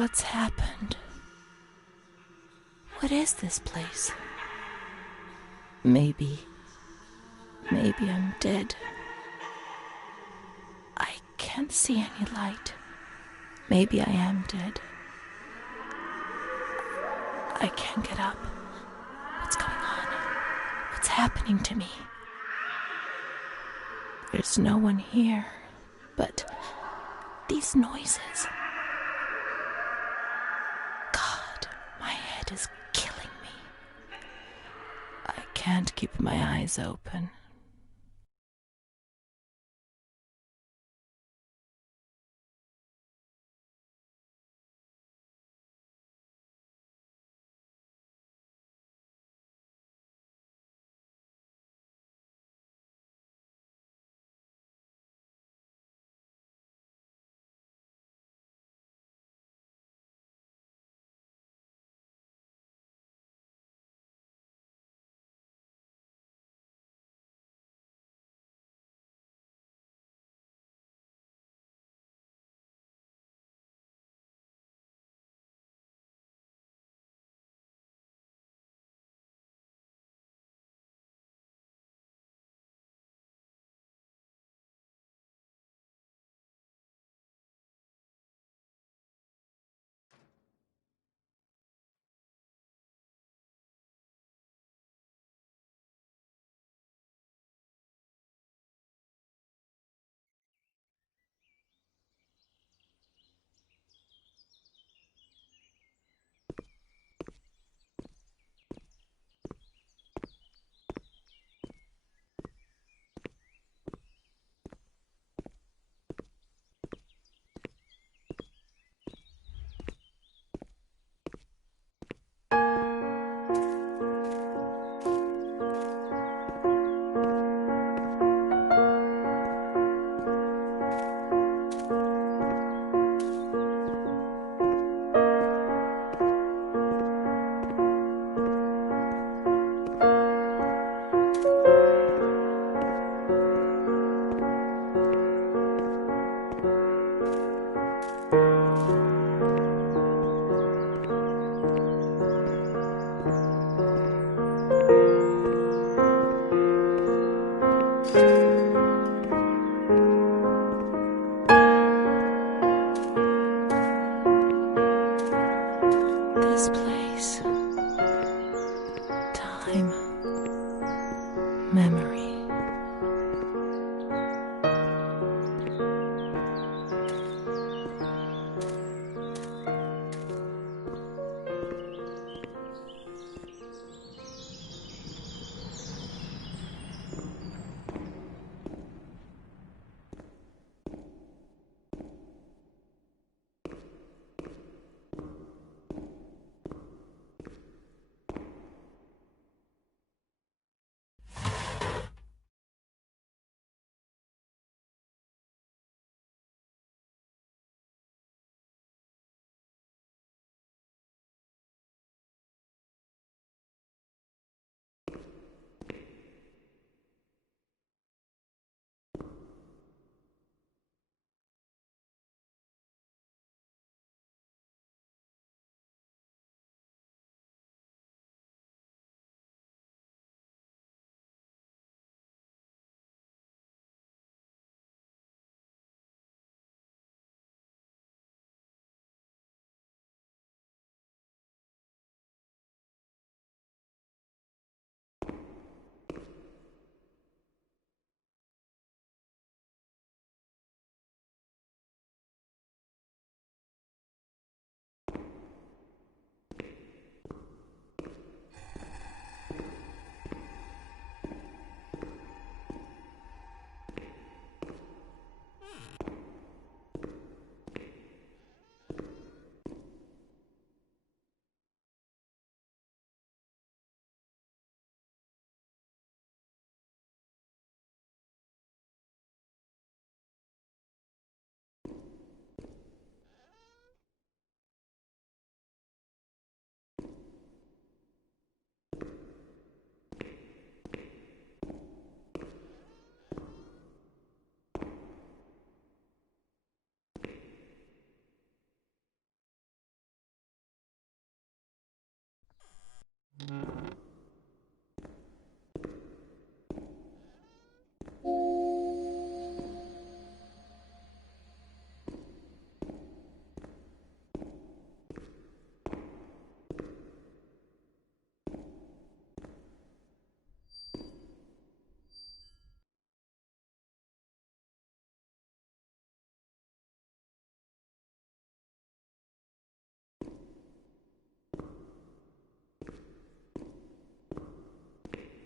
What's happened? What is this place? Maybe I'm dead. I can't see any light. Maybe I am dead. I can't get up. What's going on? What's happening to me? There's no one here, but these noises. God, my head is killing me. I can't keep my eyes open.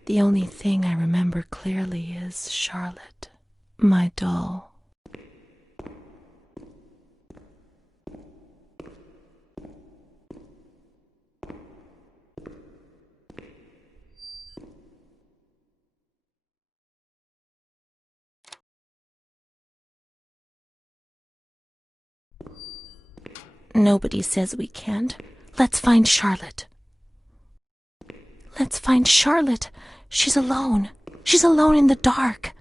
The only thing I remember clearly is Charlotte, my doll. Nobody says we can't. Let's find Charlotte. Let's find Charlotte. She's alone. She's alone in the dark.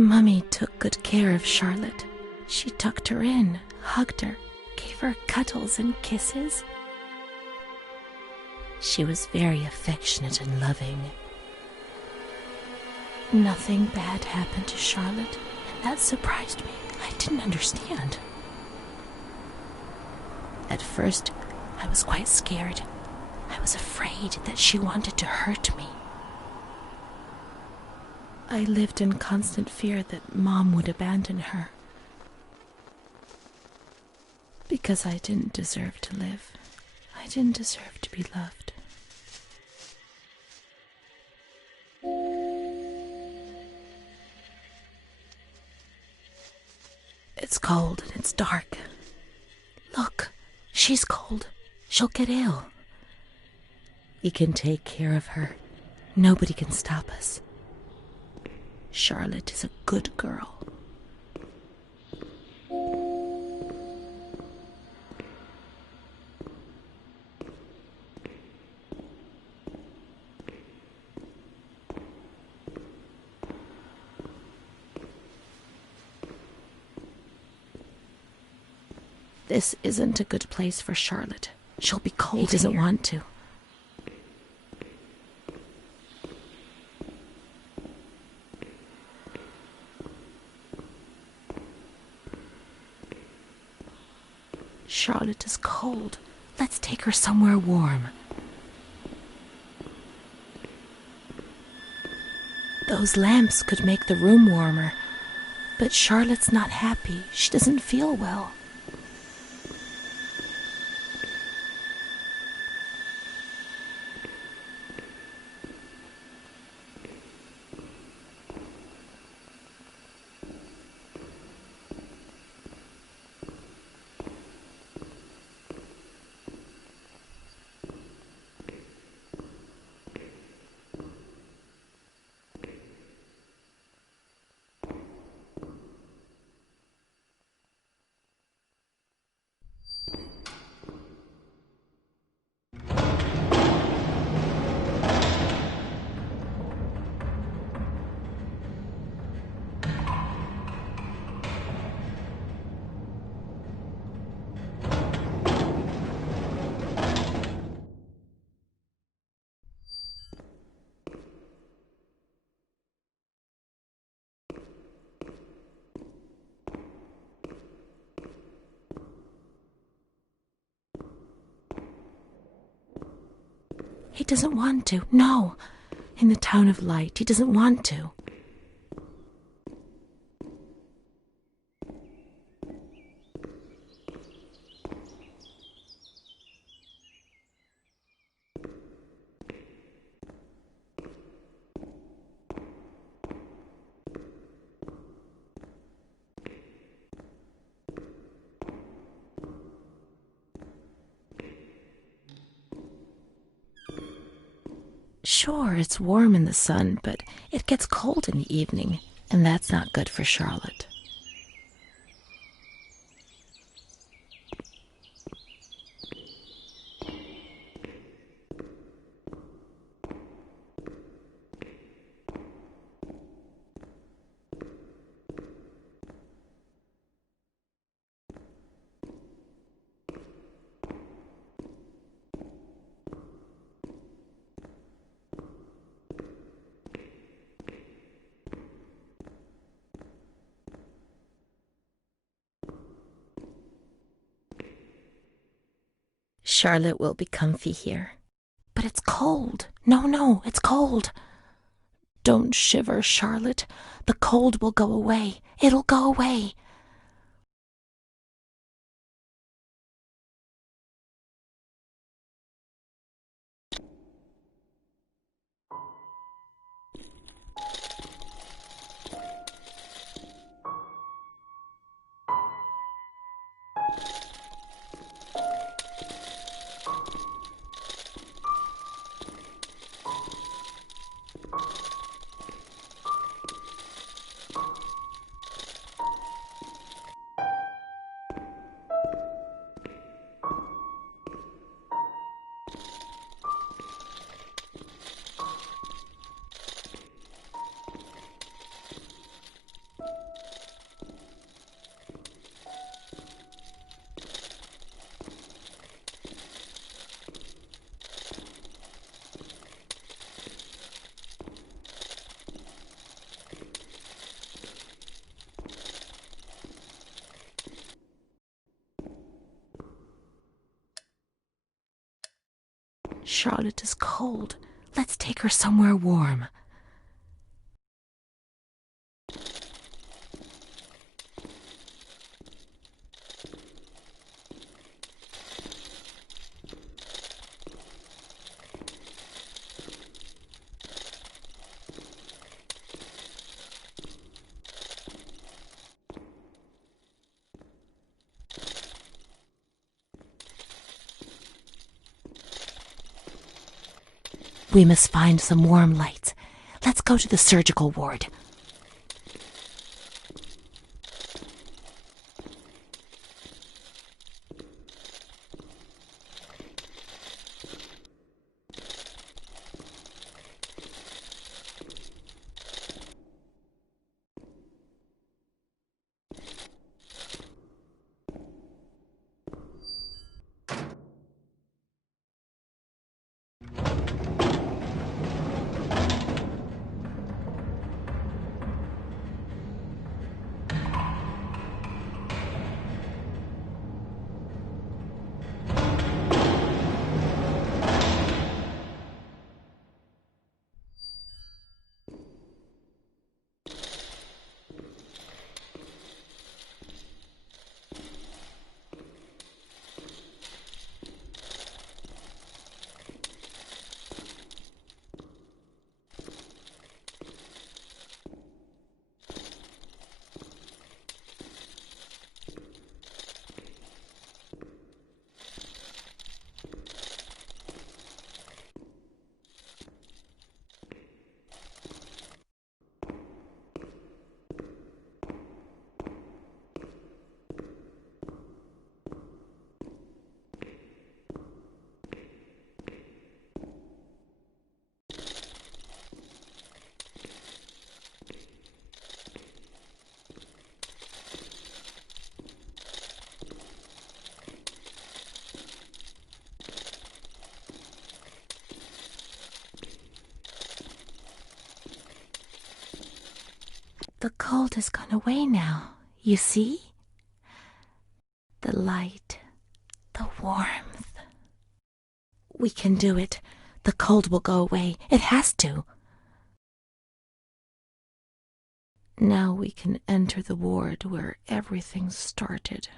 Mummy took good care of Charlotte. She tucked her in, hugged her, gave her cuddles and kisses. She was very affectionate and loving. Nothing bad happened to Charlotte, and that surprised me. I didn't understand. At first, I was quite scared. I was afraid that she wanted to hurt me. I lived in constant fear that Mom would abandon her. Because I didn't deserve to live. I didn't deserve to be loved. It's cold and it's dark. Look, she's cold. She'll get ill. We can take care of her. Nobody can stop us. Charlotte is a good girl. This isn't a good place for Charlotte. She'll be cold. He doesn't want to. Charlotte is cold. Let's take her somewhere warm. Those lamps could make the room warmer. But Charlotte's not happy. She doesn't feel well. He doesn't want to. No. In the town of light, he doesn't want to. Sure, it's warm in the sun, but it gets cold in the evening, and that's not good for Charlotte. Charlotte will be comfy here. But it's cold. No, it's cold. Don't shiver, Charlotte. The cold will go away. It'll go away. Charlotte is cold. Let's take her somewhere warm. We must find some warm lights. Let's go to the surgical ward. The cold has gone away now, you see? The light, the warmth. We can do it. The cold will go away. It has to. Now we can enter the ward where everything started.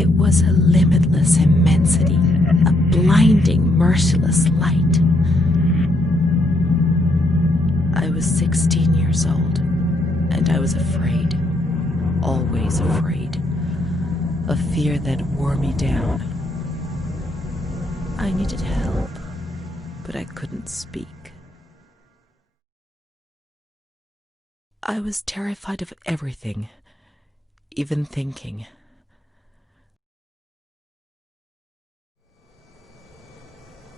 It was a limitless immensity, a blinding, merciless light. I was 16 years old, and I was afraid, always afraid, a fear that wore me down. I needed help, but I couldn't speak. I was terrified of everything, even thinking.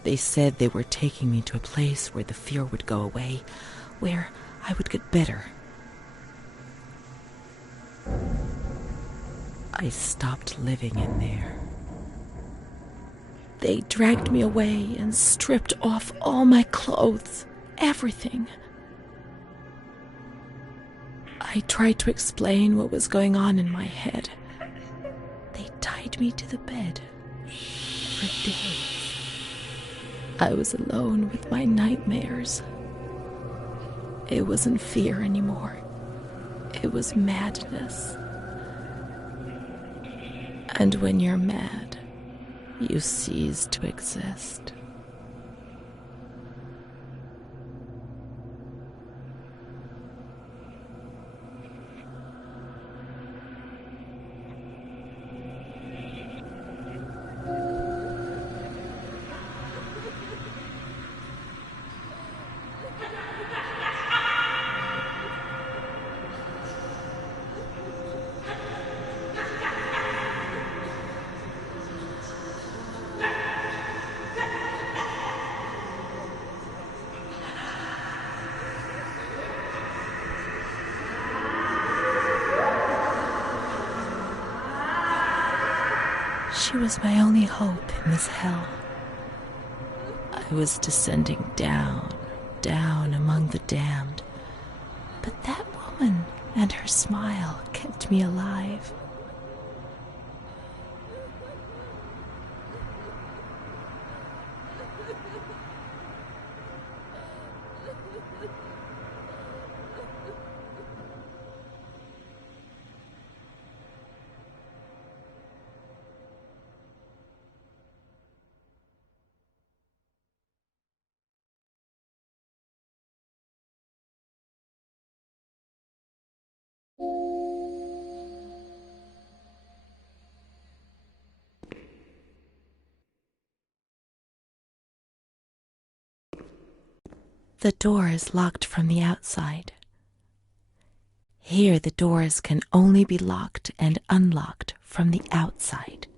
They said they were taking me to a place where the fear would go away, where I would get better. I stopped living in there. They dragged me away and stripped off all my clothes, everything. I tried to explain what was going on in my head. They tied me to the bed for days. I was alone with my nightmares. It wasn't fear anymore. It was madness. And when you're mad, you cease to exist. She was my only hope in this hell. I was descending down, down among the damned. But that woman and her smile kept me alive. The door is locked from the outside. Here the doors can only be locked and unlocked from the outside.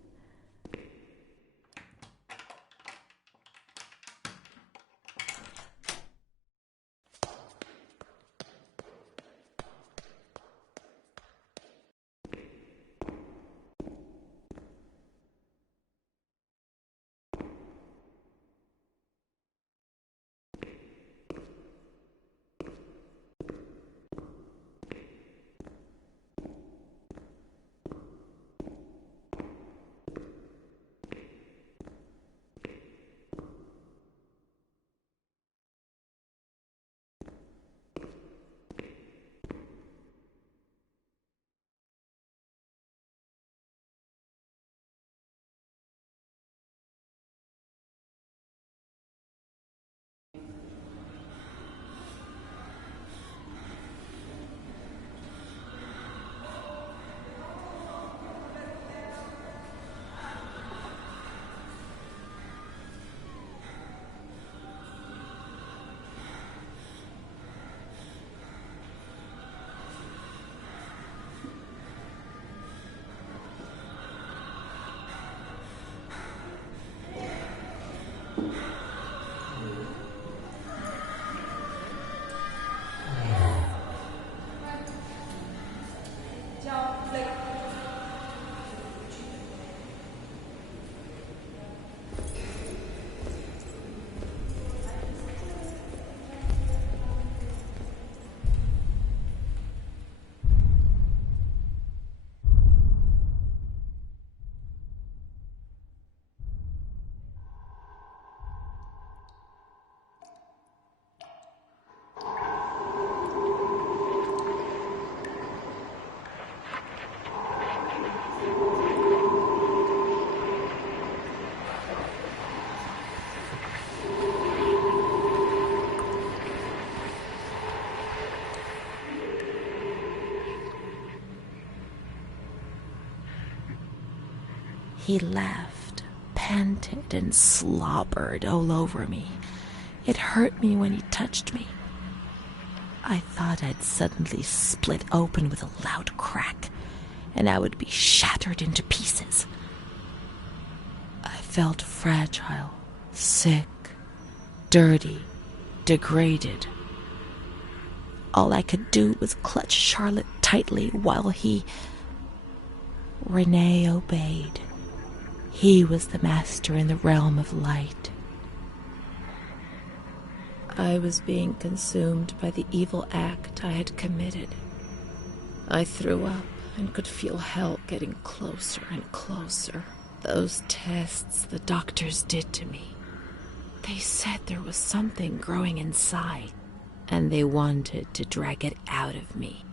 He laughed, panted, and slobbered all over me. It hurt me when he touched me. I thought I'd suddenly split open with a loud crack, and I would be shattered into pieces. I felt fragile, sick, dirty, degraded. All I could do was clutch Charlotte tightly while Renee obeyed. He was the master in the realm of light. I was being consumed by the evil act I had committed. I threw up and could feel hell getting closer and closer. Those tests the doctors did to me. They said there was something growing inside, and they wanted to drag it out of me.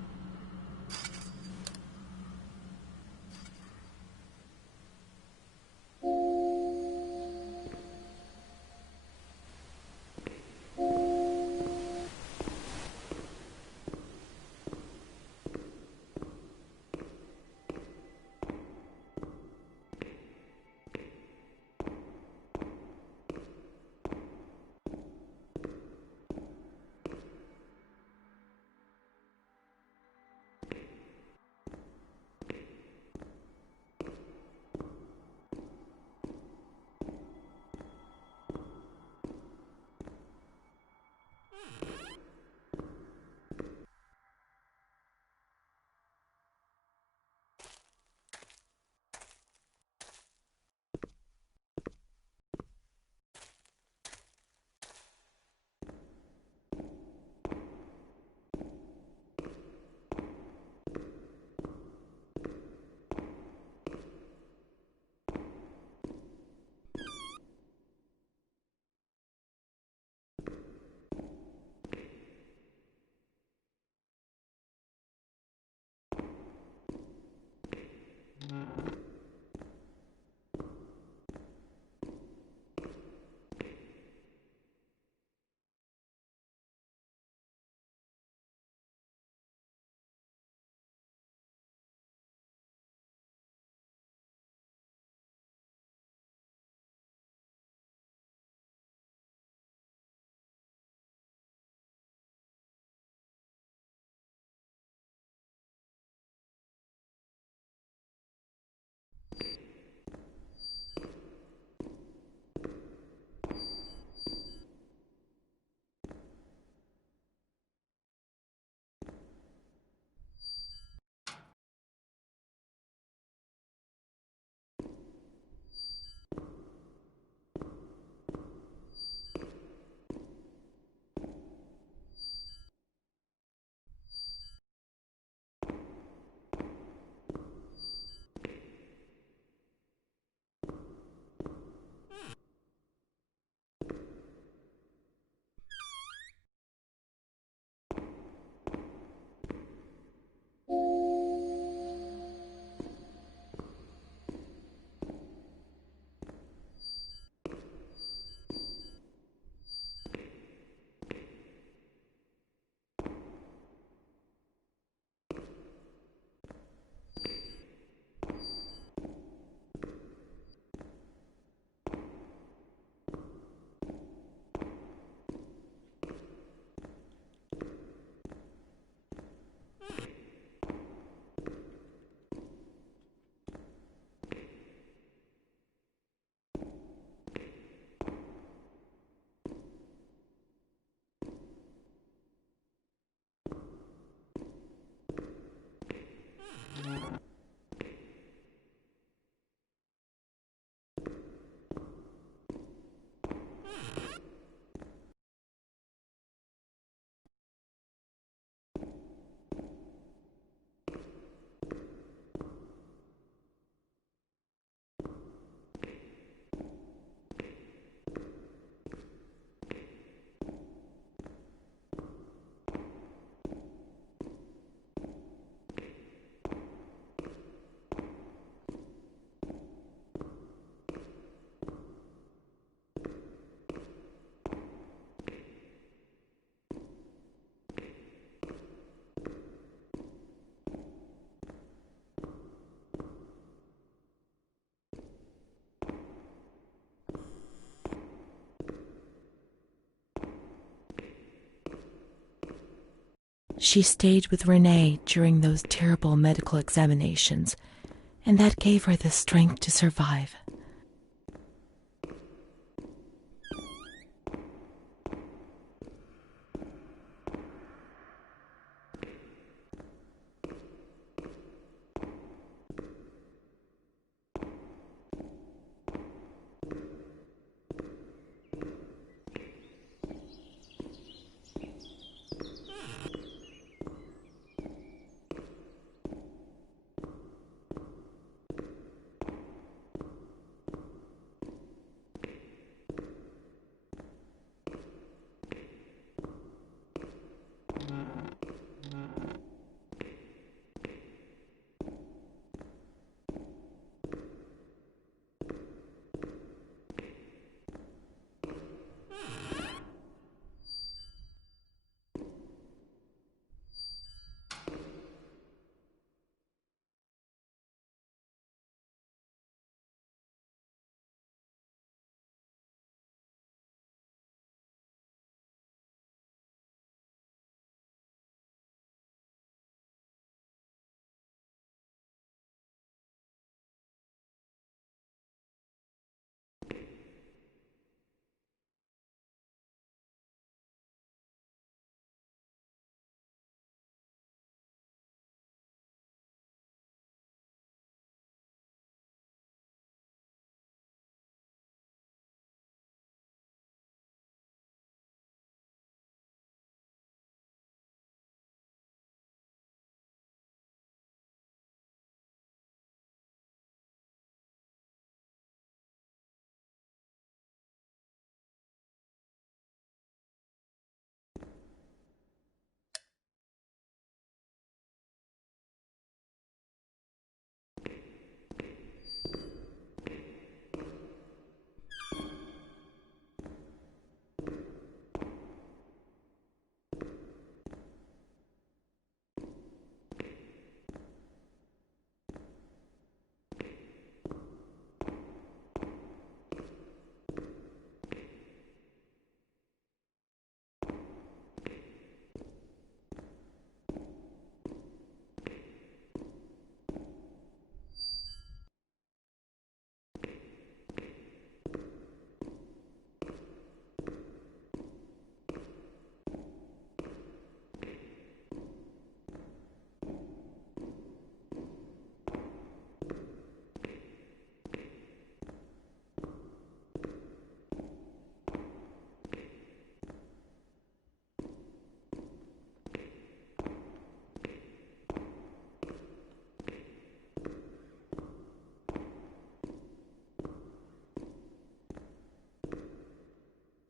She stayed with Renee during those terrible medical examinations, and that gave her the strength to survive.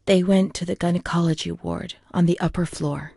They went to the gynecology ward on the upper floor.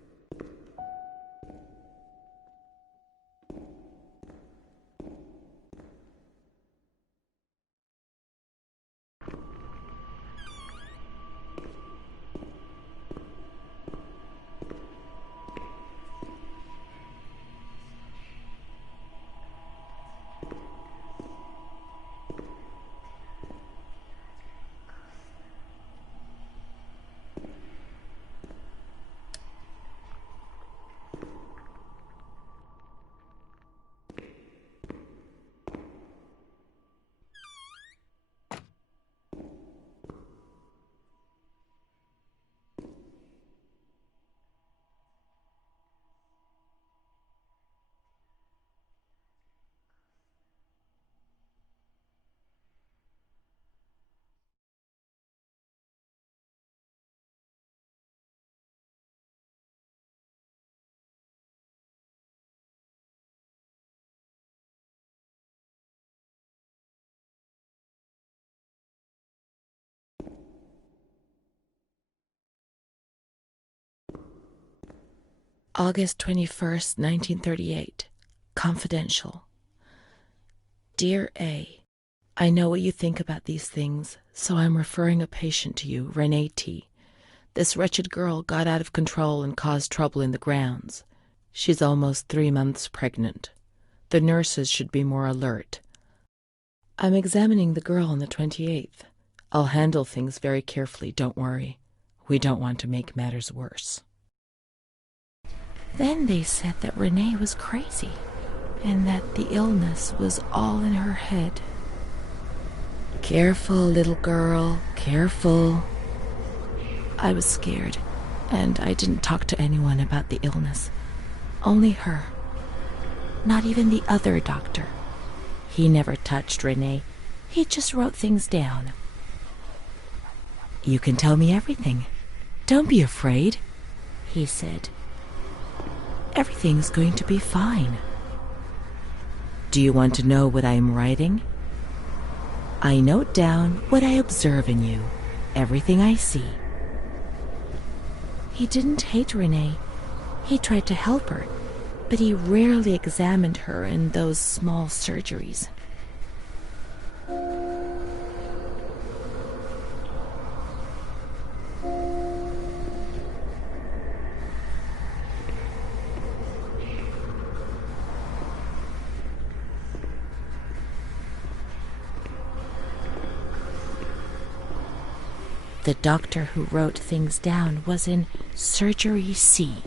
August 21st, 1938. Confidential. Dear A, I know what you think about these things, so I'm referring a patient to you, Renee T. This wretched girl got out of control and caused trouble in the grounds. She's almost 3 months pregnant. The nurses should be more alert. I'm examining the girl on the 28th. I'll handle things very carefully, don't worry. We don't want to make matters worse. Then they said that Renee was crazy and that the illness was all in her head. Careful, little girl, careful. I was scared, and I didn't talk to anyone about the illness. Only her. Not even the other doctor. He never touched Renee. He just wrote things down. You can tell me everything. Don't be afraid, he said. Everything's going to be fine. Do you want to know what I am writing? I note down what I observe in you, everything I see. He didn't hate Renee. He tried to help her, but he rarely examined her in those small surgeries. The doctor who wrote things down was in Surgery C.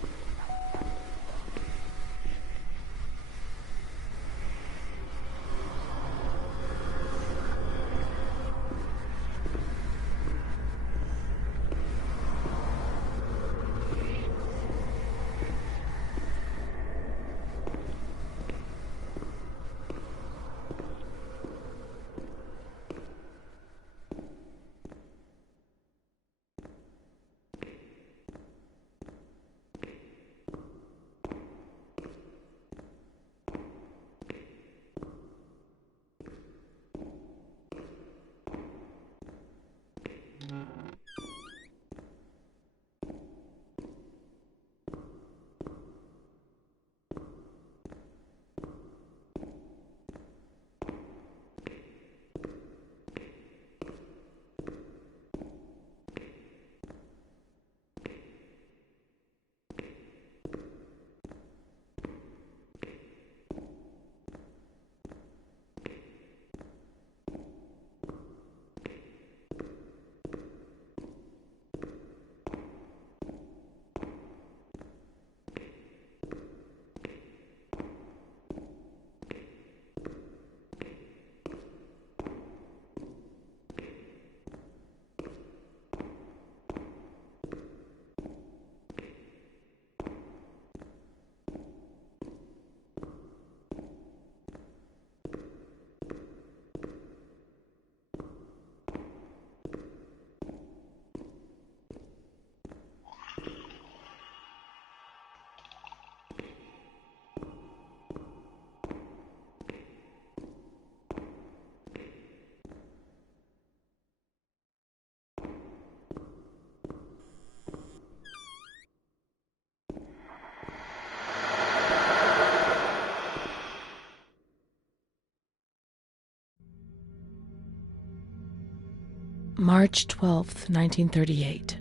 March 12th, 1938.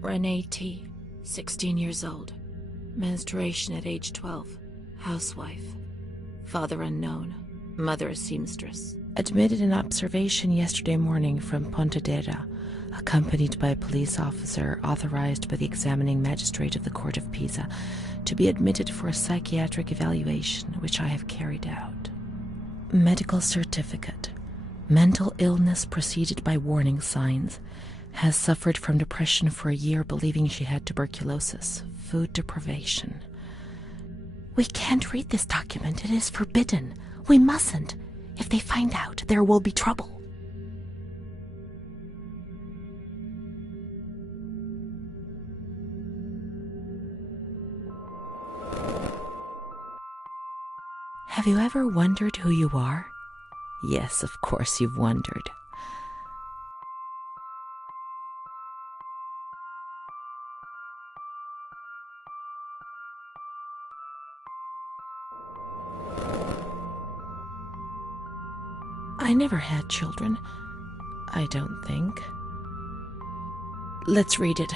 Renee T., 16 years old. Menstruation at age 12. Housewife. Father unknown. Mother a seamstress. Admitted in observation yesterday morning from Pontedera, accompanied by a police officer authorized by the examining magistrate of the Court of Pisa to be admitted for a psychiatric evaluation, which I have carried out. Medical certificate. Mental illness preceded by warning signs. Has suffered from depression for a year, believing she had tuberculosis. Food deprivation. We can't read this document. It is forbidden. We mustn't. If they find out, there will be trouble. Have you ever wondered who you are? Yes, of course you've wondered. I never had children. I don't think. Let's read it.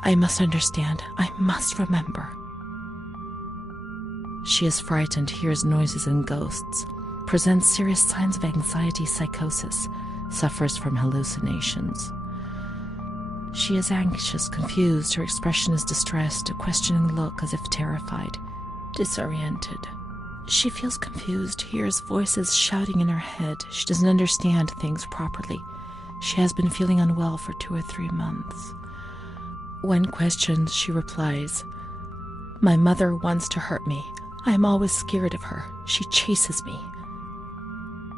I must understand. I must remember. She is frightened, hears noises and ghosts, presents serious signs of anxiety psychosis, suffers from hallucinations. She is anxious, confused. Her expression is distressed, a questioning look as if terrified, disoriented. She feels confused, hears voices shouting in her head. She doesn't understand things properly. She has been feeling unwell for 2 or 3 months. When questioned, she replies, "My mother wants to hurt me. I am always scared of her. She chases me."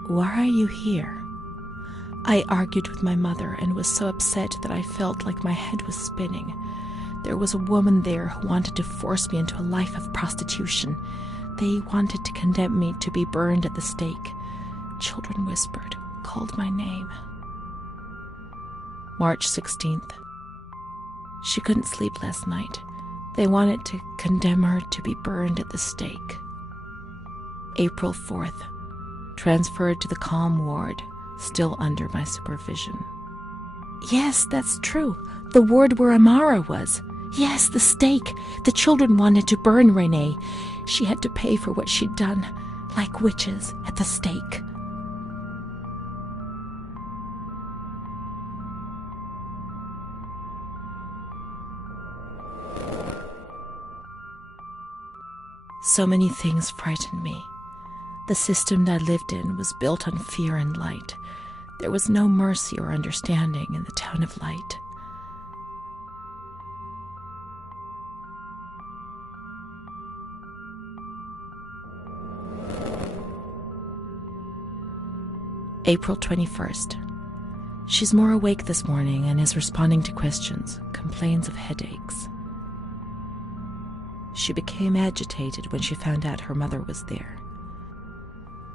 "Why are you here?" "I argued with my mother and was so upset that I felt like my head was spinning. There was a woman there who wanted to force me into a life of prostitution. They wanted to condemn me to be burned at the stake. Children whispered, called my name." March 16th. She couldn't sleep last night. They wanted to condemn her to be burned at the stake. April 4th. Transferred to the calm ward, still under my supervision. "Yes, that's true. The ward where Amara was. Yes, the stake. The children wanted to burn Renee. She had to pay for what she'd done, like witches at the stake." So many things frightened me. The system that I lived in was built on fear and light. There was no mercy or understanding in the town of light. April 21st. She's more awake this morning and is responding to questions, complains of headaches. She became agitated when she found out her mother was there.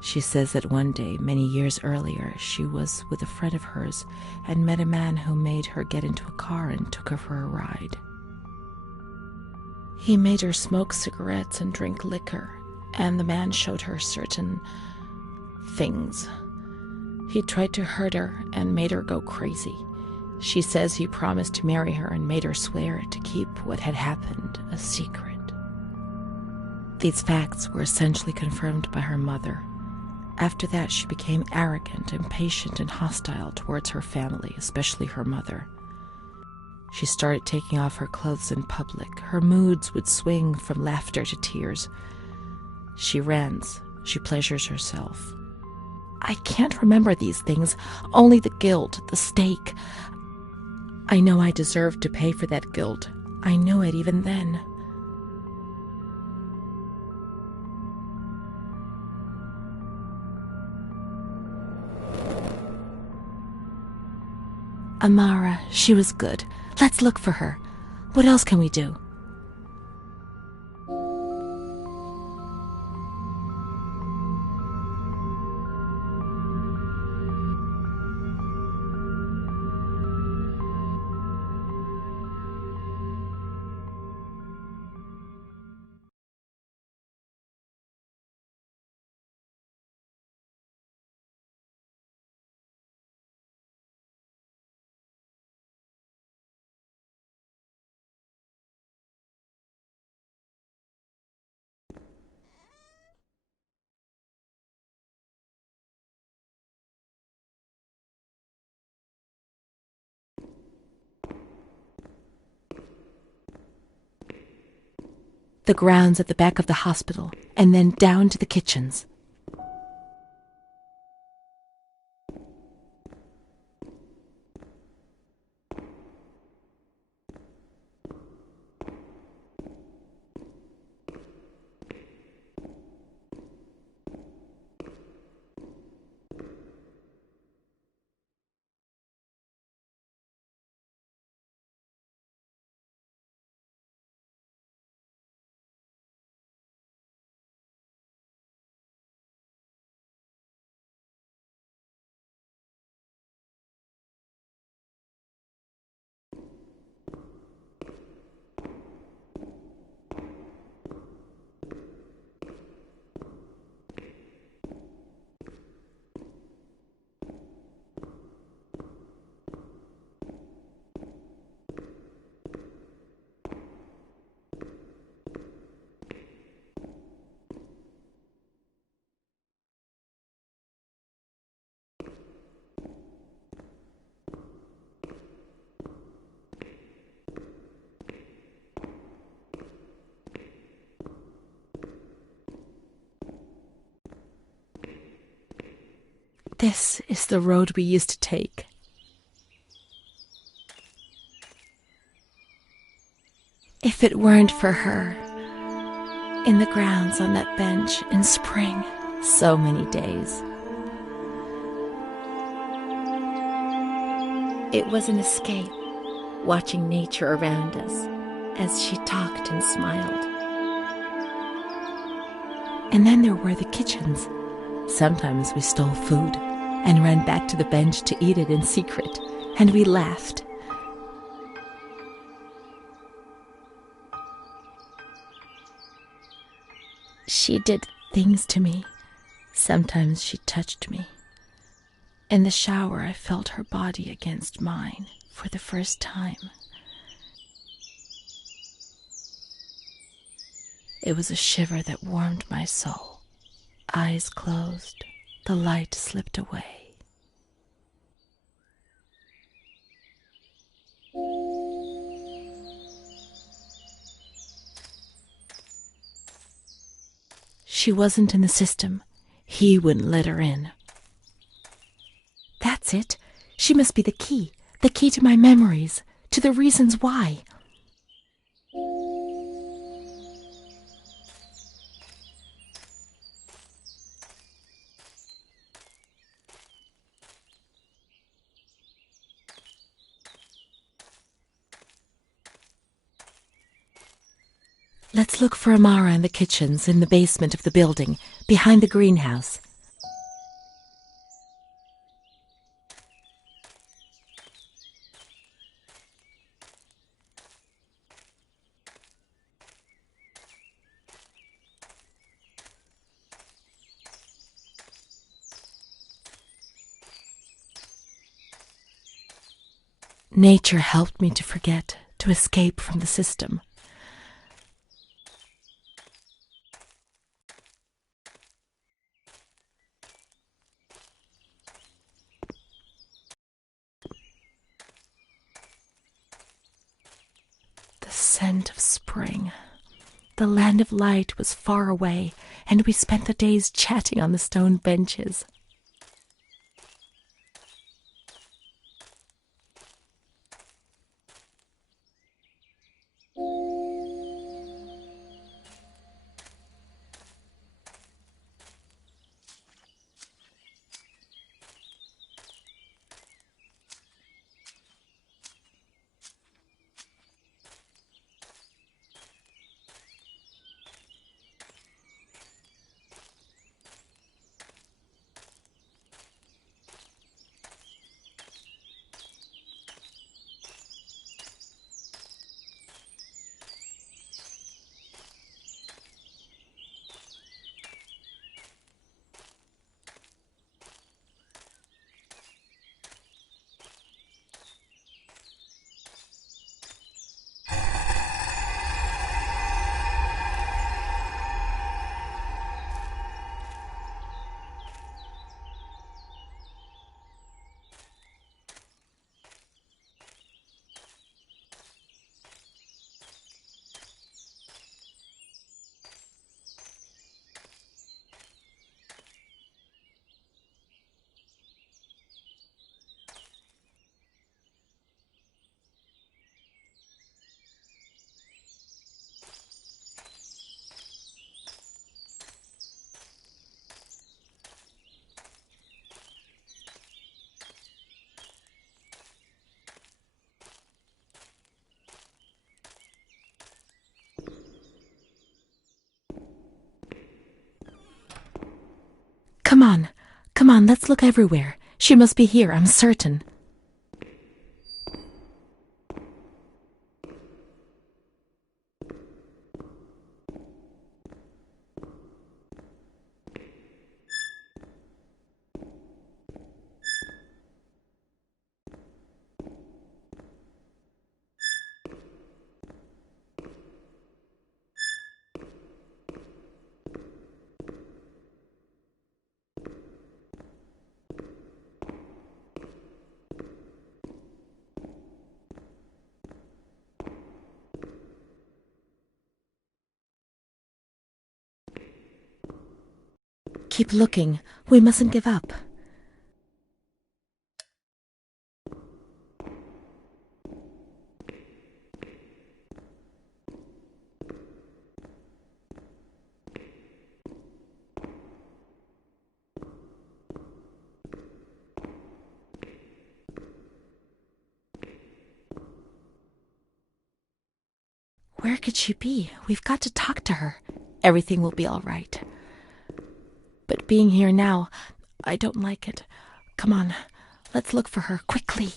She says that one day, many years earlier, she was with a friend of hers and met a man who made her get into a car and took her for a ride. He made her smoke cigarettes and drink liquor, and the man showed her certain things. He tried to hurt her and made her go crazy. She says he promised to marry her and made her swear to keep what had happened a secret. These facts were essentially confirmed by her mother. After that, she became arrogant, impatient, and hostile towards her family, especially her mother. She started taking off her clothes in public. Her moods would swing from laughter to tears. She rants. She pleasures herself. "I can't remember these things, only the guilt, the stake. I know I deserved to pay for that guilt. I knew it even then." "Amara, she was good. Let's look for her. What else can we do?" The grounds at the back of the hospital, and then down to the kitchens. This is the road we used to take. If it weren't for her, in the grounds on that bench in spring, so many days. It was an escape, watching nature around us as she talked and smiled. And then there were the kitchens. Sometimes we stole food and ran back to the bench to eat it in secret, and we laughed. She did things to me. Sometimes she touched me. In the shower, I felt her body against mine for the first time. It was a shiver that warmed my soul. Eyes closed, the light slipped away. She wasn't in the system. He wouldn't let her in. That's it. She must be the key to my memories, to the reasons why. Let's look for Amara in the kitchens in the basement of the building, behind the greenhouse. Nature helped me to forget, to escape from the system. The scent of spring. The land of light was far away, and we spent the days chatting on the stone benches. Come on, let's look everywhere. She must be here, I'm certain. Keep looking. We mustn't give up. could she be? We've got to talk to her. Everything will be all right. But being here now, I don't like it. Come on, let's look for her, quickly.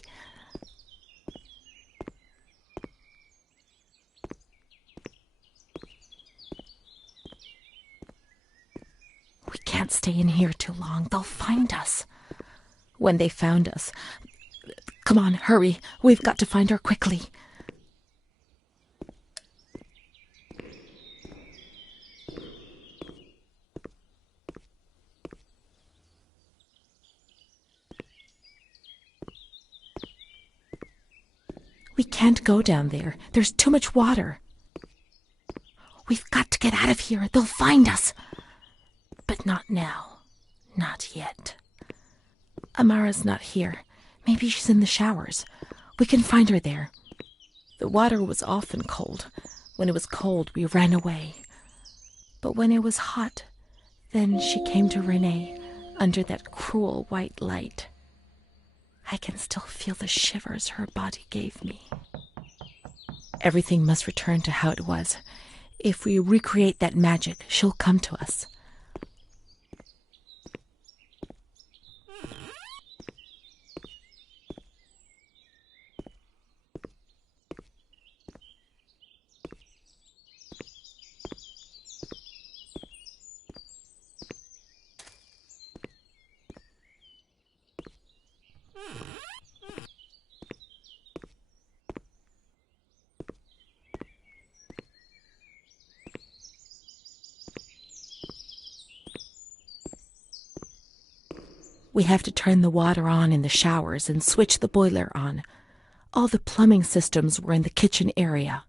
We can't stay in here too long. They'll find us. When they found us... Come on, hurry. We've got to find her quickly. We can't go down there. There's too much water. We've got to get out of here. They'll find us. But not now. Not yet. Amara's not here. Maybe she's in the showers. We can find her there. The water was often cold. When it was cold, we ran away. But when it was hot, then she came to Renee under that cruel white light. I can still feel the shivers her body gave me. Everything must return to how it was. If we recreate that magic, she'll come to us. We have to turn the water on in the showers and switch the boiler on. All the plumbing systems were in the kitchen area.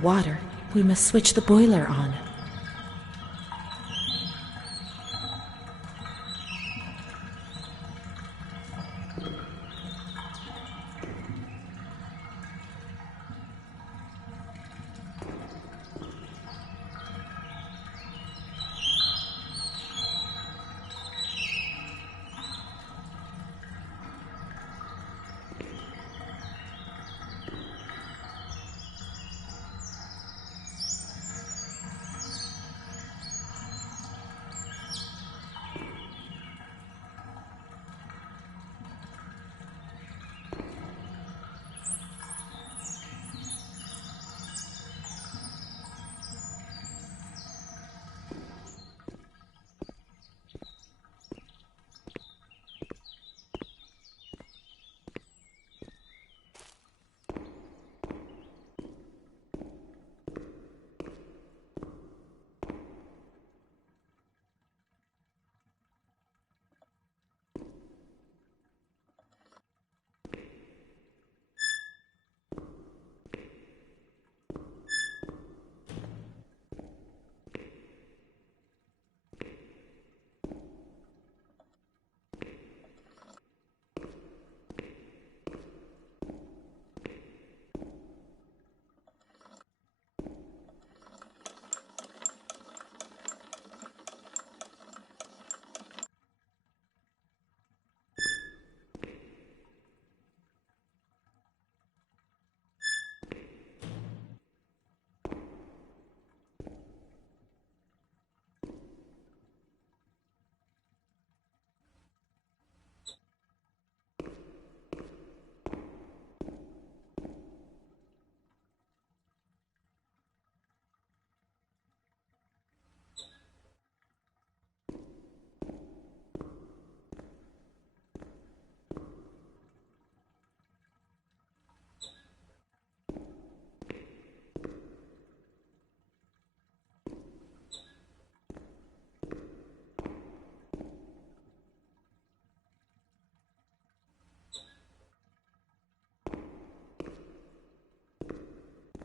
Water. We must switch the boiler on.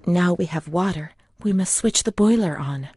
Now we have water, we must switch the boiler on.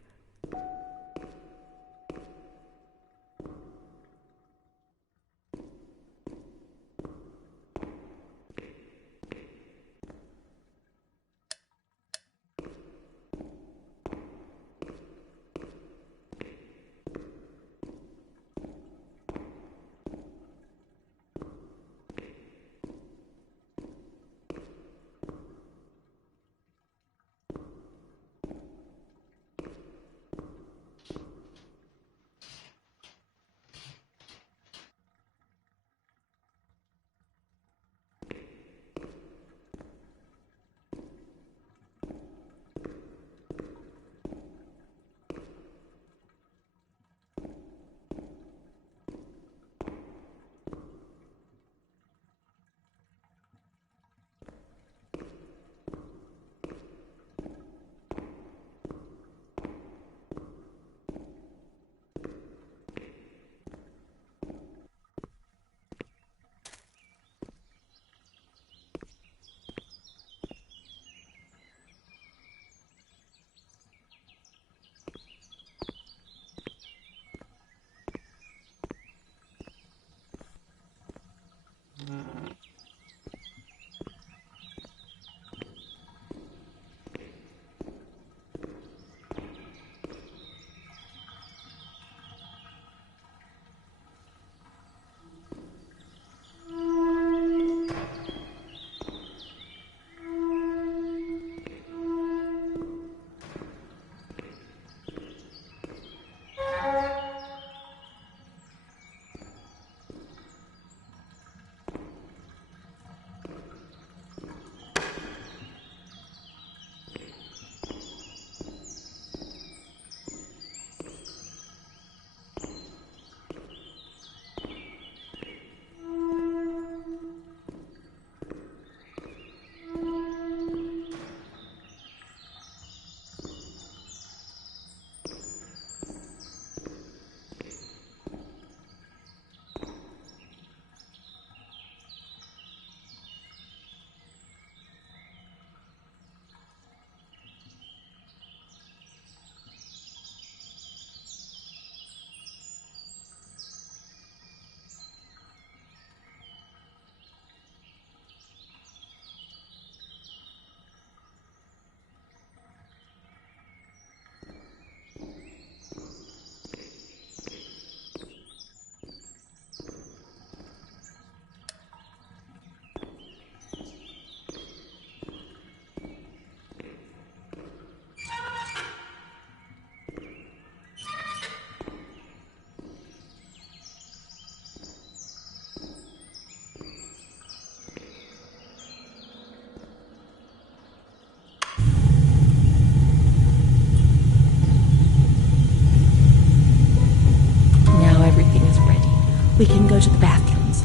We can go to the bathrooms.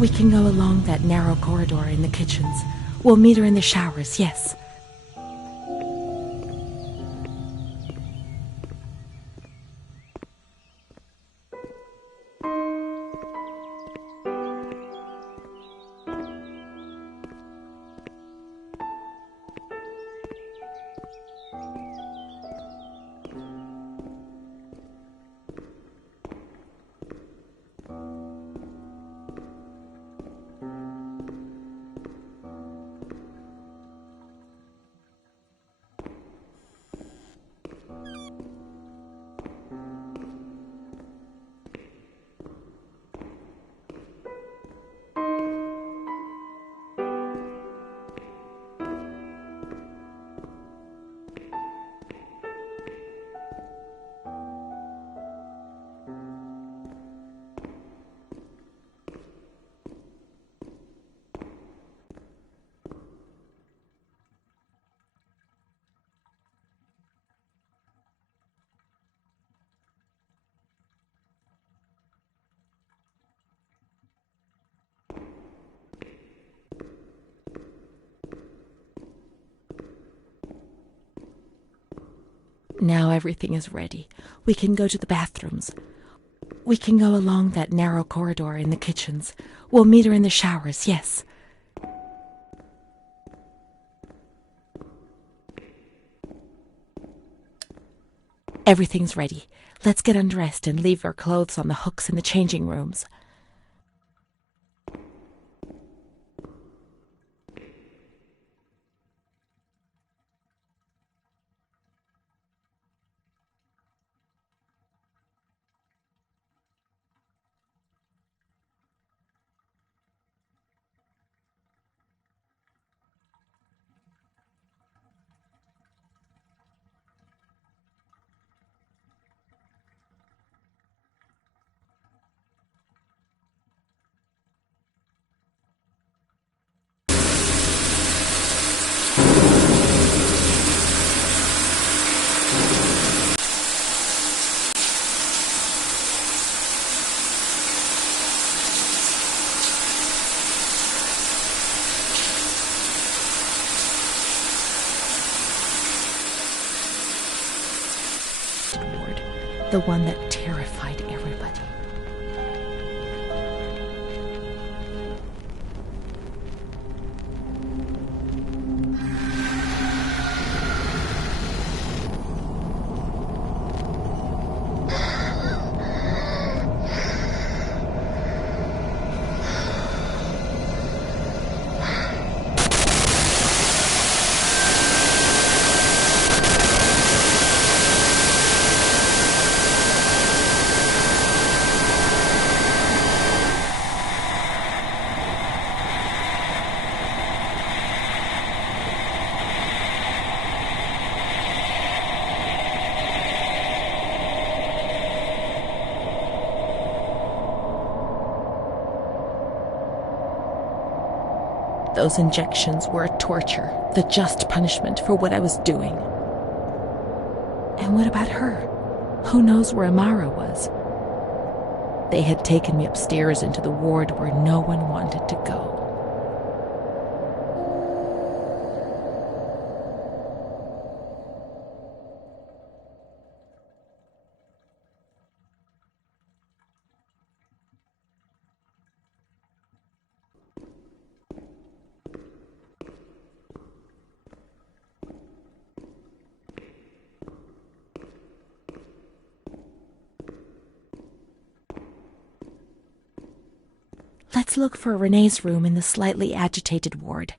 We can go along that narrow corridor in the kitchens. We'll meet her in the showers, yes. Now everything is ready. We can go to the bathrooms. We can go along that narrow corridor in the kitchens. We'll meet her in the showers, yes. Everything's ready. Let's get undressed and leave our clothes on the hooks in the changing rooms. The one that terrified everybody. Those injections were a torture, the just punishment for what I was doing. And what about her? Who knows where Amara was? They had taken me upstairs into the ward where no one wanted to go. Let's look for Renee's room in the slightly agitated ward.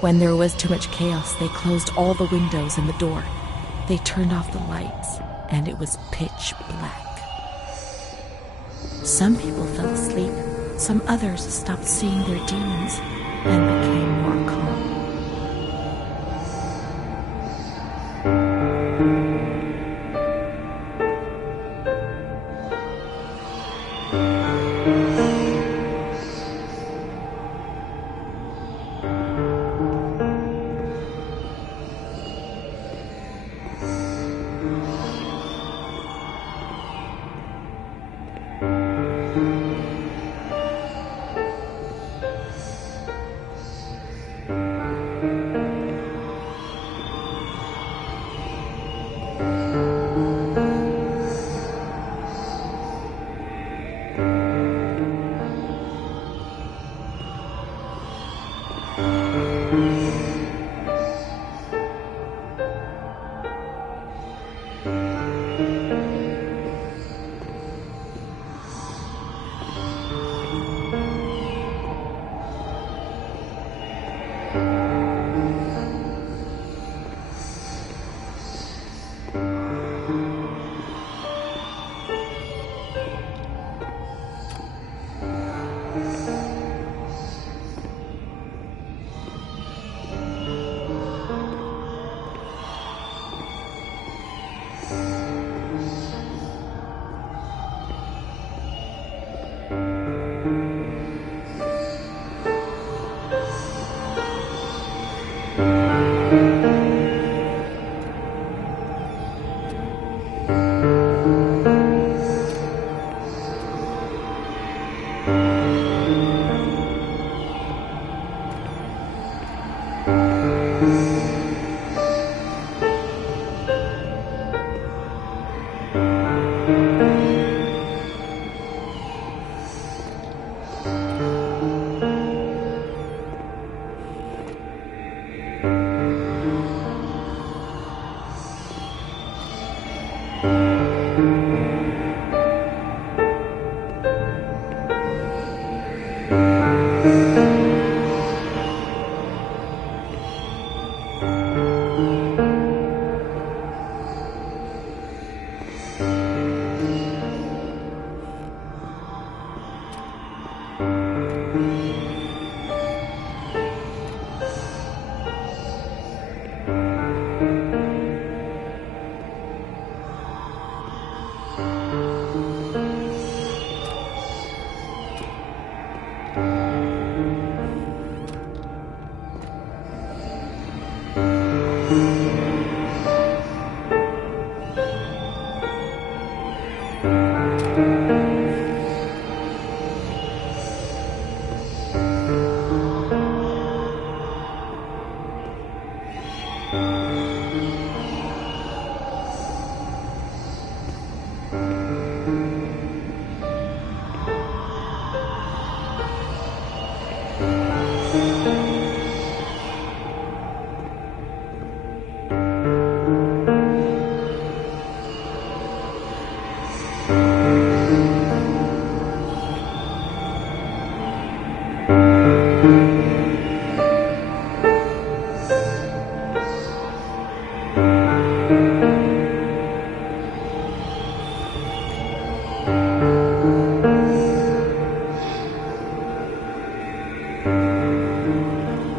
When there was too much chaos, they closed all the windows and the door. They turned off the lights, and it was pitch black. Some people fell asleep. Some others stopped seeing their demons and became more calm.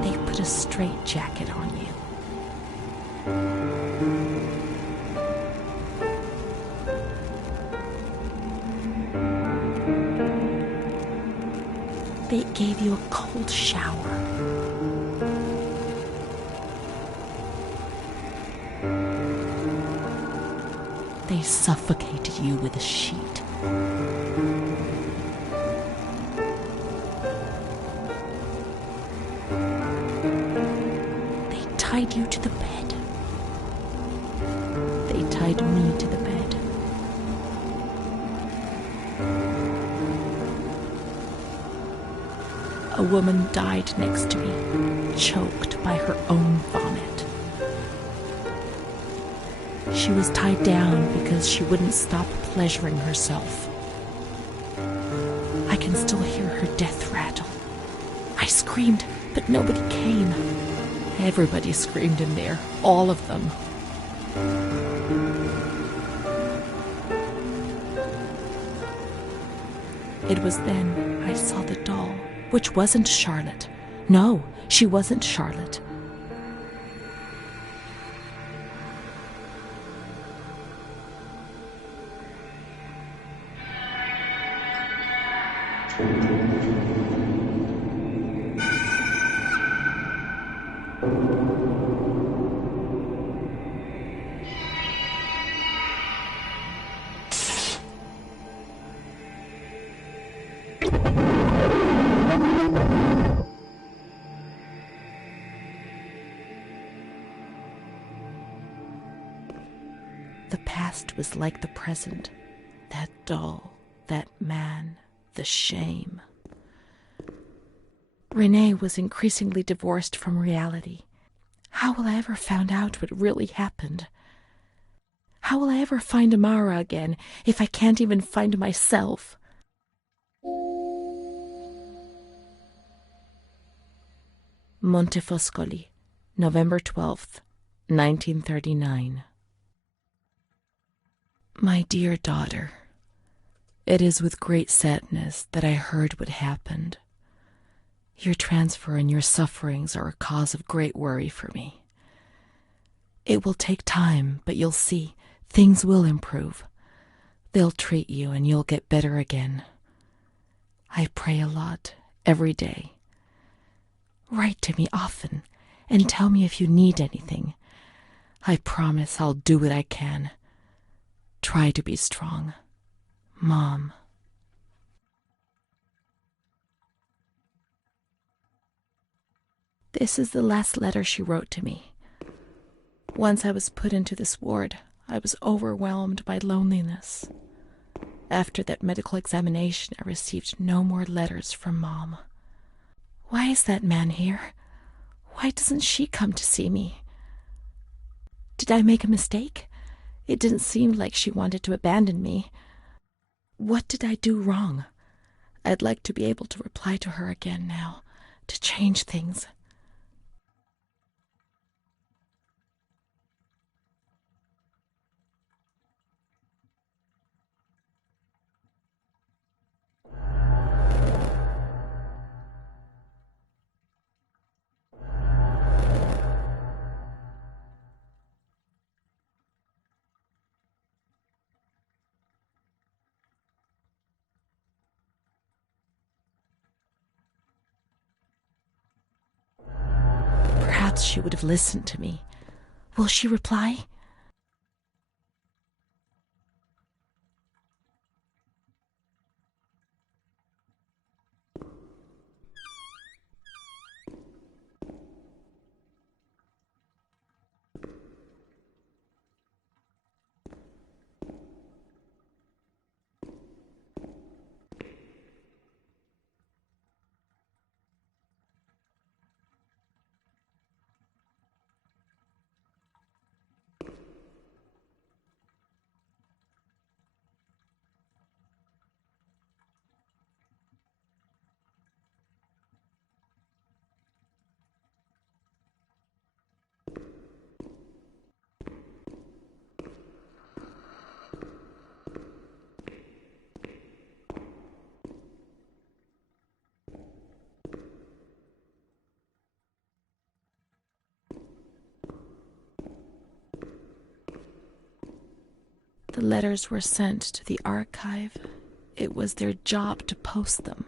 They put a straitjacket on you. They gave you a cold shower. They suffocated you with a sheet. They tied you to the bed. They tied me to the bed. A woman died next to me, choked by her own vomit. She was tied down because she wouldn't stop pleasuring herself. I can still hear her death rattle. I screamed, but nobody came. Everybody screamed in there, all of them. It was then I saw the doll, which wasn't Charlotte. No, she wasn't Charlotte. The past was like the present. That doll, that man, the shame. Renee was increasingly divorced from reality. How will I ever find out what really happened? How will I ever find Amara again if I can't even find myself? Montefoscoli, November 12th, 1939. My dear daughter, it is with great sadness that I heard what happened. Your transfer and your sufferings are a cause of great worry for me. It will take time, but you'll see, things will improve. They'll treat you and you'll get better again. I pray a lot, every day. Write to me often and tell me if you need anything. I promise I'll do what I can. Try to be strong. Mom. This is the last letter she wrote to me. Once I was put into this ward, I was overwhelmed by loneliness. After that medical examination, I received no more letters from Mom. Why is that man here? Why doesn't she come to see me? Did I make a mistake? It didn't seem like she wanted to abandon me. What did I do wrong? I'd like to be able to reply to her again now, to change things. Perhaps she would have listened to me. Will she reply? The letters were sent to the archive. It was their job to post them.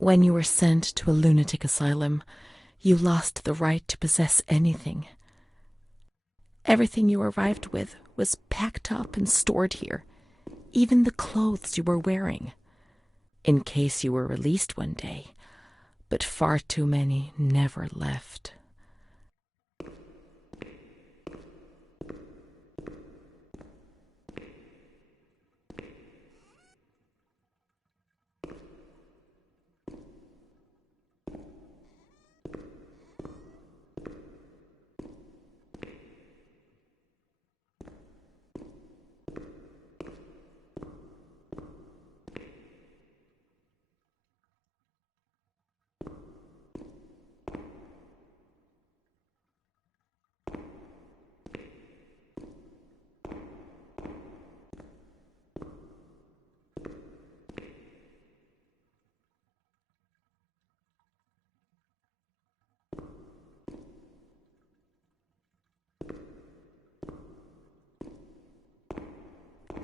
When you were sent to a lunatic asylum, you lost the right to possess anything. Everything you arrived with was packed up and stored here, even the clothes you were wearing, in case you were released one day, but far too many never left.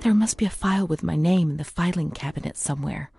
There must be a file with my name in the filing cabinet somewhere.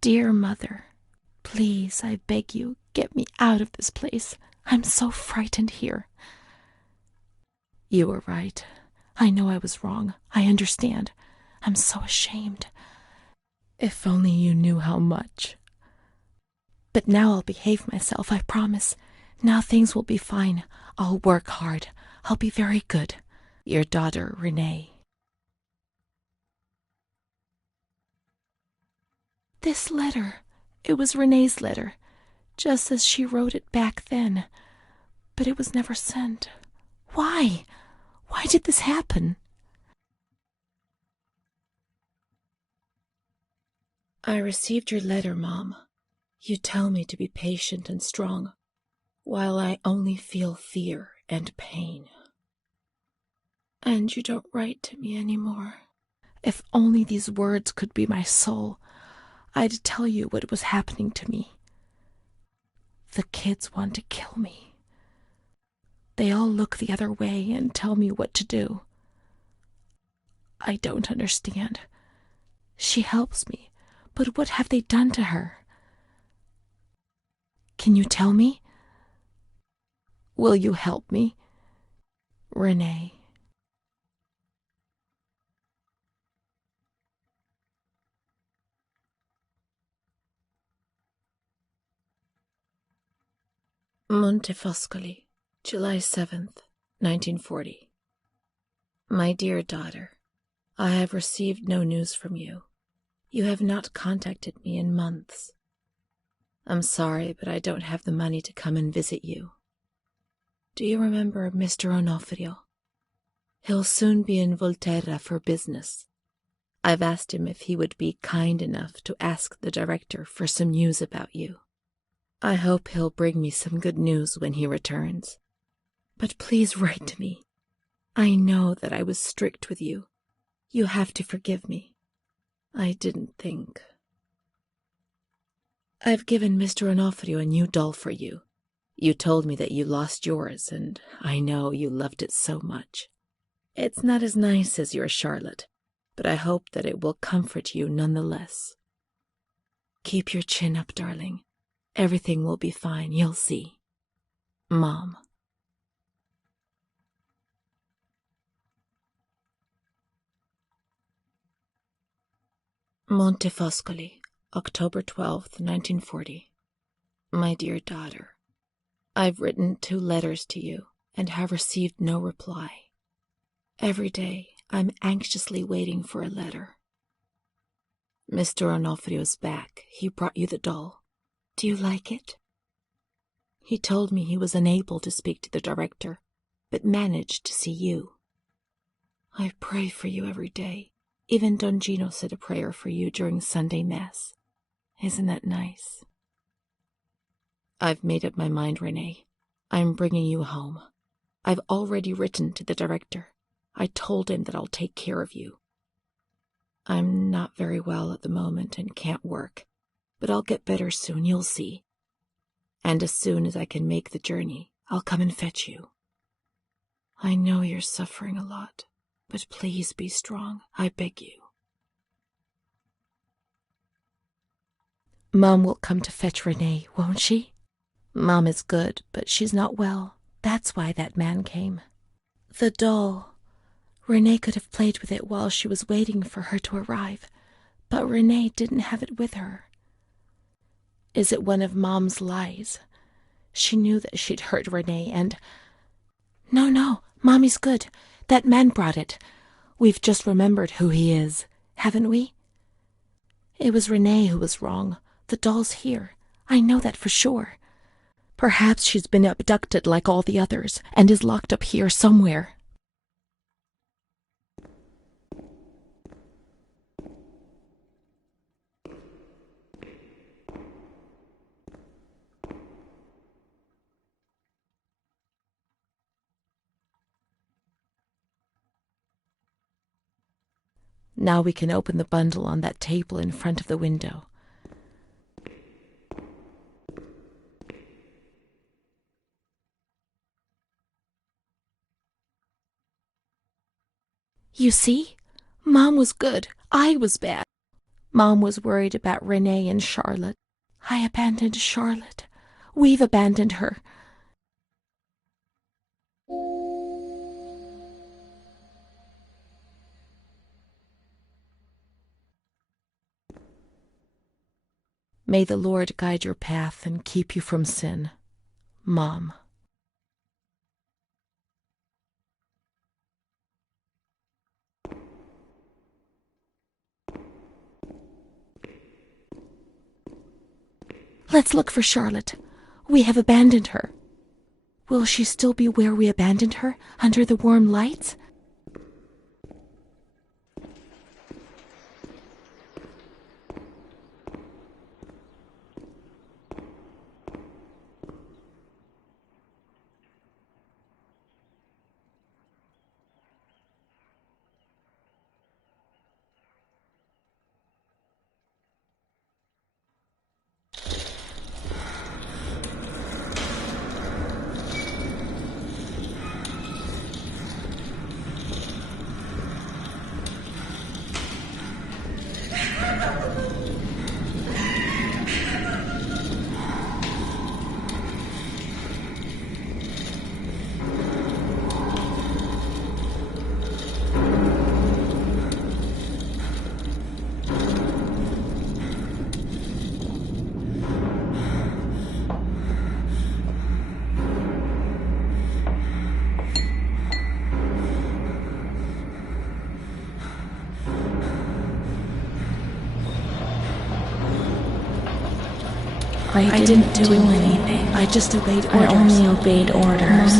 Dear Mother, please, I beg you, get me out of this place. I'm so frightened here. You were right. I know I was wrong. I understand. I'm so ashamed. If only you knew how much. But now I'll behave myself, I promise. Now things will be fine. I'll work hard. I'll be very good. Your daughter, Renee. This letter. It was Renee's letter, just as she wrote it back then. But it was never sent. Why? Why did this happen? I received your letter, Mom. You tell me to be patient and strong, while I only feel fear and pain. And you don't write to me anymore. If only these words could be my soul, I'd tell you what was happening to me. The kids want to kill me. They all look the other way and tell me what to do. I don't understand. She helps me, but what have they done to her? Can you tell me? Will you help me? Renee. Montefoscoli, July 7th, 1940. My dear daughter, I have received no news from you. You have not contacted me in months. I'm sorry, but I don't have the money to come and visit you. Do you remember Mr. Onofrio? He'll soon be in Volterra for business. I've asked him if he would be kind enough to ask the director for some news about you. I hope he'll bring me some good news when he returns. But please write to me. I know that I was strict with you. You have to forgive me. I didn't think. I've given Mr. Onofrio a new doll for you. You told me that you lost yours, and I know you loved it so much. It's not as nice as your Charlotte, but I hope that it will comfort you nonetheless. Keep your chin up, darling. Everything will be fine, you'll see. Mom. Montefoscoli, October 12th, 1940. My dear daughter, I've written 2 letters to you and have received no reply. Every day I'm anxiously waiting for a letter. Mr. Onofrio's back. He brought you the doll. Do you like it? He told me he was unable to speak to the director, but managed to see you. I pray for you every day. Even Don Gino said a prayer for you during Sunday Mass. Isn't that nice? I've made up my mind, Renee. I'm bringing you home. I've already written to the director. I told him that I'll take care of you. I'm not very well at the moment and can't work, but I'll get better soon, you'll see. And as soon as I can make the journey, I'll come and fetch you. I know you're suffering a lot, but please be strong, I beg you. Mom will come to fetch Renee, won't she? Mom is good, but she's not well. That's why that man came. The doll. Renee could have played with it while she was waiting for her to arrive, but Renee didn't have it with her. Is it one of Mom's lies? She knew that she'd hurt Renee and... No, Mommy's good. That man brought it. We've just remembered who he is, haven't we? It was Renee who was wrong. The doll's here. I know that for sure. Perhaps she's been abducted like all the others and is locked up here somewhere. Now we can open the bundle on that table in front of the window. You see? Mom was good. I was bad. Mom was worried about Renee and Charlotte. I abandoned Charlotte. We've abandoned her. May the Lord guide your path and keep you from sin. Mom. Let's look for Charlotte. We have abandoned her. Will she still be where we abandoned her, under the warm lights? I didn't do anything. I just obeyed orders. I only obeyed orders.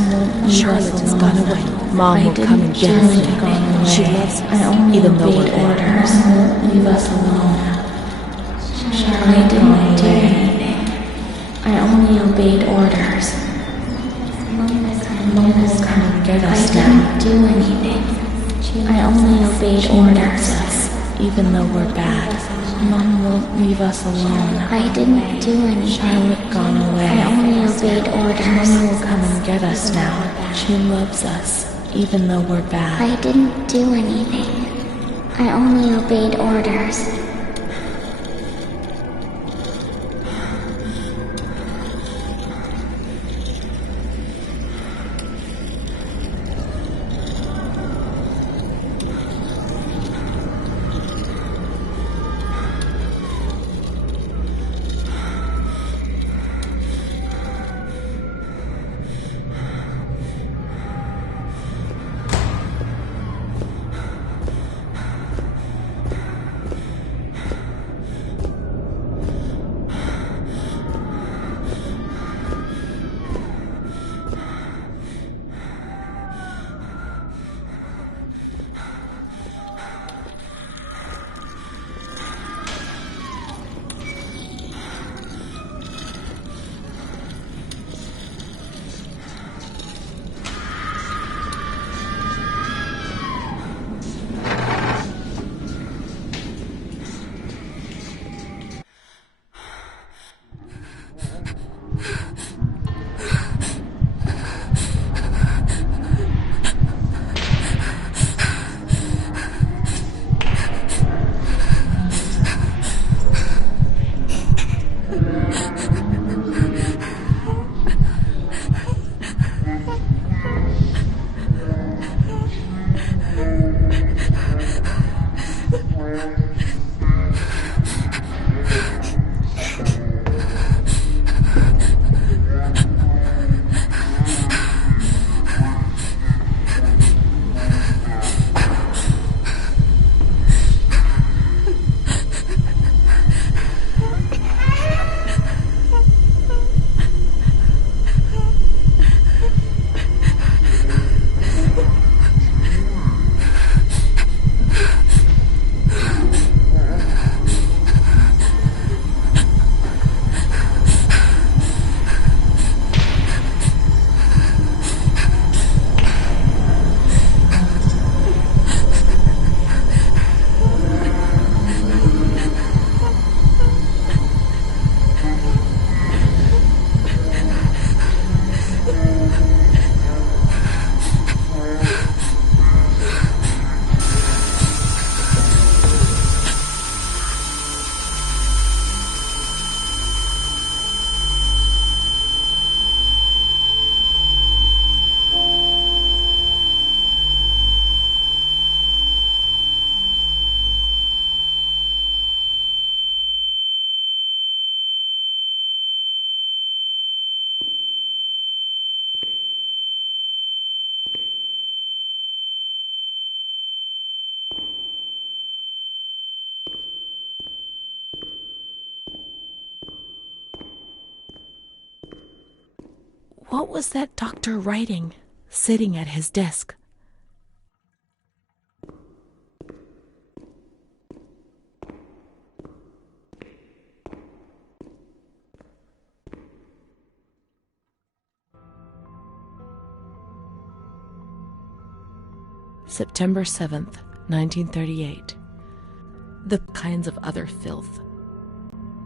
Charlotte has gone away. Mom will come and get us. She loves us, even though we're orders. Leave us alone. I didn't do anything. I only obeyed orders. Mom will come and get us now. I didn't do anything. I only obeyed orders. Even though we're bad. Mom won't leave us alone. I didn't do anything. Charlotte gone away. I only obeyed orders. Mom will come and get us now. She loves us, even though we're bad. I didn't do anything. I only obeyed orders. What was that doctor writing, sitting at his desk? September 7th, 1938. The kinds of other filth.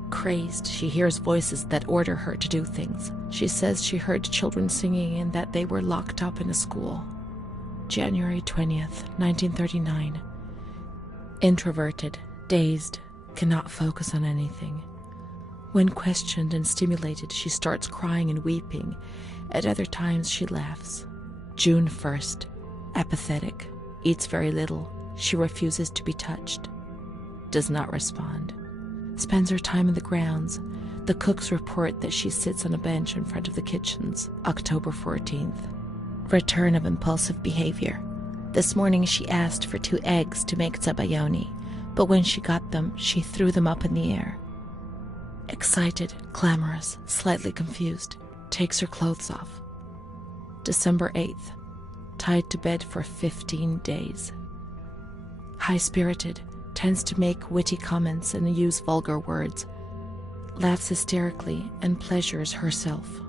Crazed, she hears voices that order her to do things. She says she heard children singing and that they were locked up in a school. January 20th, 1939. Introverted, dazed, cannot focus on anything. When questioned and stimulated, she starts crying and weeping. At other times, she laughs. June 1st. Apathetic. Eats very little. She refuses to be touched. Does not respond. Spends her time in the grounds. The cooks report that she sits on a bench in front of the kitchens. October 14th. Return of impulsive behavior. This morning she asked for 2 eggs to make zabayoni, but when she got them, she threw them up in the air. Excited, clamorous, slightly confused. Takes her clothes off. December 8th. Tied to bed for 15 days. High-spirited, tends to make witty comments and use vulgar words, laughs hysterically and pleasures herself.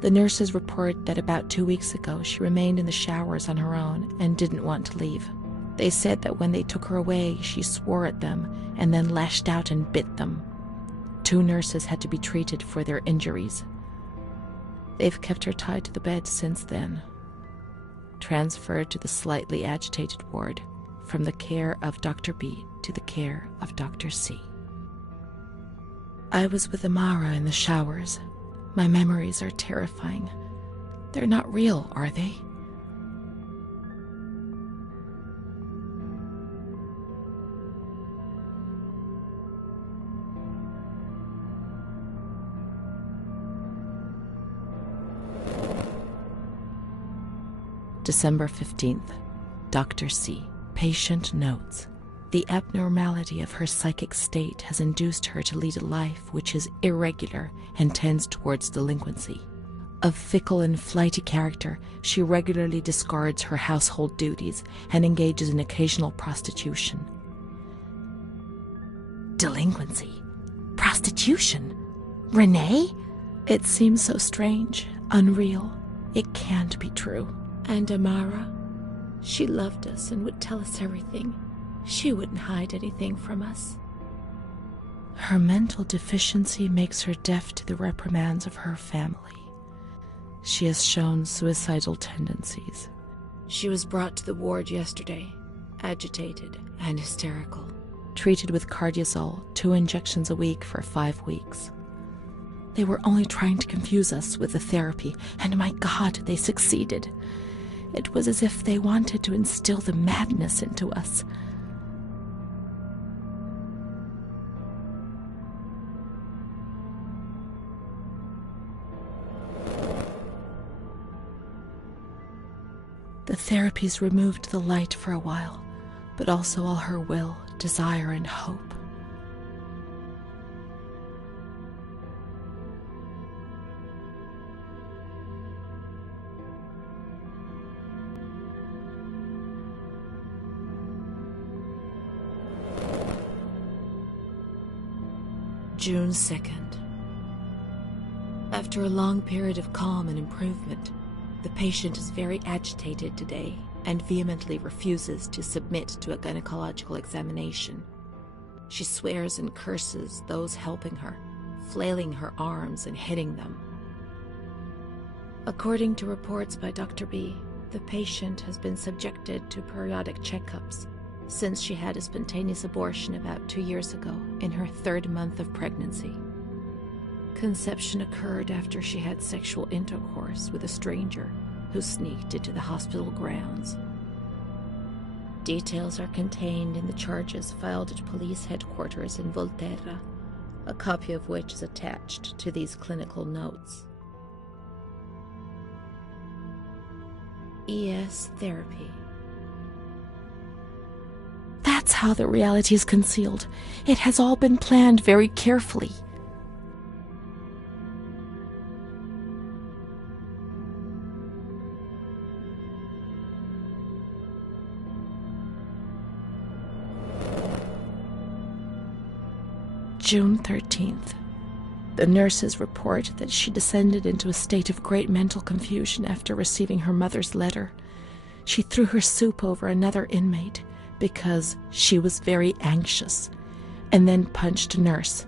The nurses report that about 2 weeks ago she remained in the showers on her own and didn't want to leave. They said that when they took her away, she swore at them and then lashed out and bit them. 2 nurses had to be treated for their injuries. They've kept her tied to the bed since then. Transferred to the slightly agitated ward, from the care of Dr. B to the care of Dr. C. I was with Amara in the showers. My memories are terrifying. They're not real, are they? December 15th. Dr. C. Patient notes. The abnormality of her psychic state has induced her to lead a life which is irregular and tends towards delinquency. Of fickle and flighty character, she regularly discards her household duties and engages in occasional prostitution. Delinquency? Prostitution? Renee? It seems so strange, unreal. It can't be true. And Amara? She loved us and would tell us everything. She wouldn't hide anything from us. Her mental deficiency makes her deaf to the reprimands of her family. She has shown suicidal tendencies. She was brought to the ward yesterday, agitated and hysterical. Treated with cardiazol, 2 injections a week for 5 weeks. They were only trying to confuse us with the therapy, and my God, they succeeded. It was as if they wanted to instill the madness into us. The therapies removed the light for a while, but also all her will, desire, and hope. June 2nd. After a long period of calm and improvement, the patient is very agitated today and vehemently refuses to submit to a gynecological examination. She swears and curses those helping her, flailing her arms and hitting them. According to reports by Dr. B, the patient has been subjected to periodic checkups since she had a spontaneous abortion about 2 years ago in her 3rd month of pregnancy. Conception occurred after she had sexual intercourse with a stranger who sneaked into the hospital grounds. Details are contained in the charges filed at police headquarters in Volterra, a copy of which is attached to these clinical notes. ES therapy. That's how the reality is concealed. It has all been planned very carefully. June 13th. The nurses report that she descended into a state of great mental confusion after receiving her mother's letter. She threw her soup over another inmate because she was very anxious, and then punched a nurse.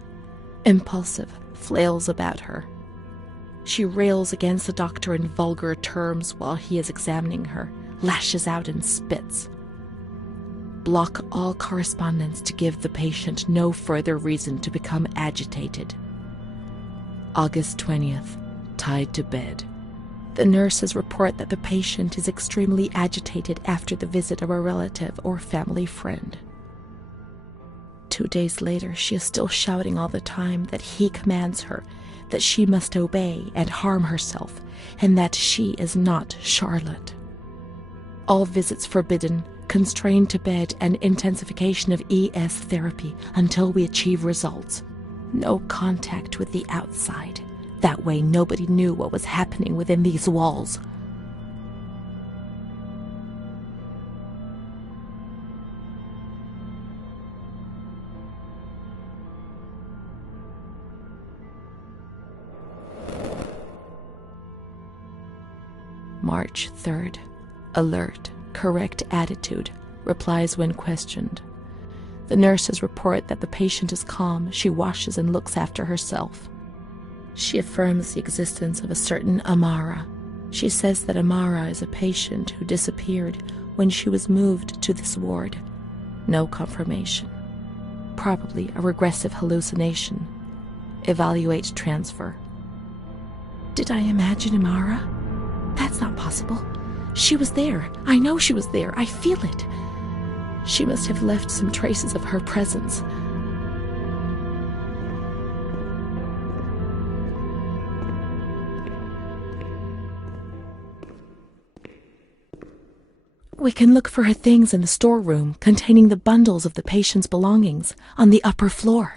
Impulsive, flails about her. She rails against the doctor in vulgar terms while he is examining her, lashes out and spits. Block all correspondence to give the patient no further reason to become agitated. August 20th, tied to bed. The nurses report that the patient is extremely agitated after the visit of a relative or family friend. 2 days later, she is still shouting all the time that he commands her, that she must obey and harm herself, and that she is not Charlotte. All visits forbidden, constrained to bed, and intensification of ES therapy until we achieve results. No contact with the outside. That way nobody knew what was happening within these walls. March 3rd. Alert, correct attitude, replies when questioned. The nurses report that the patient is calm, she washes and looks after herself. She affirms the existence of a certain Amara. She says that Amara is a patient who disappeared when she was moved to this ward. No confirmation. Probably a regressive hallucination. Evaluate transfer. Did I imagine Amara? That's not possible. She was there. I know she was there. I feel it. She must have left some traces of her presence. We can look for her things in the storeroom containing the bundles of the patient's belongings on the upper floor.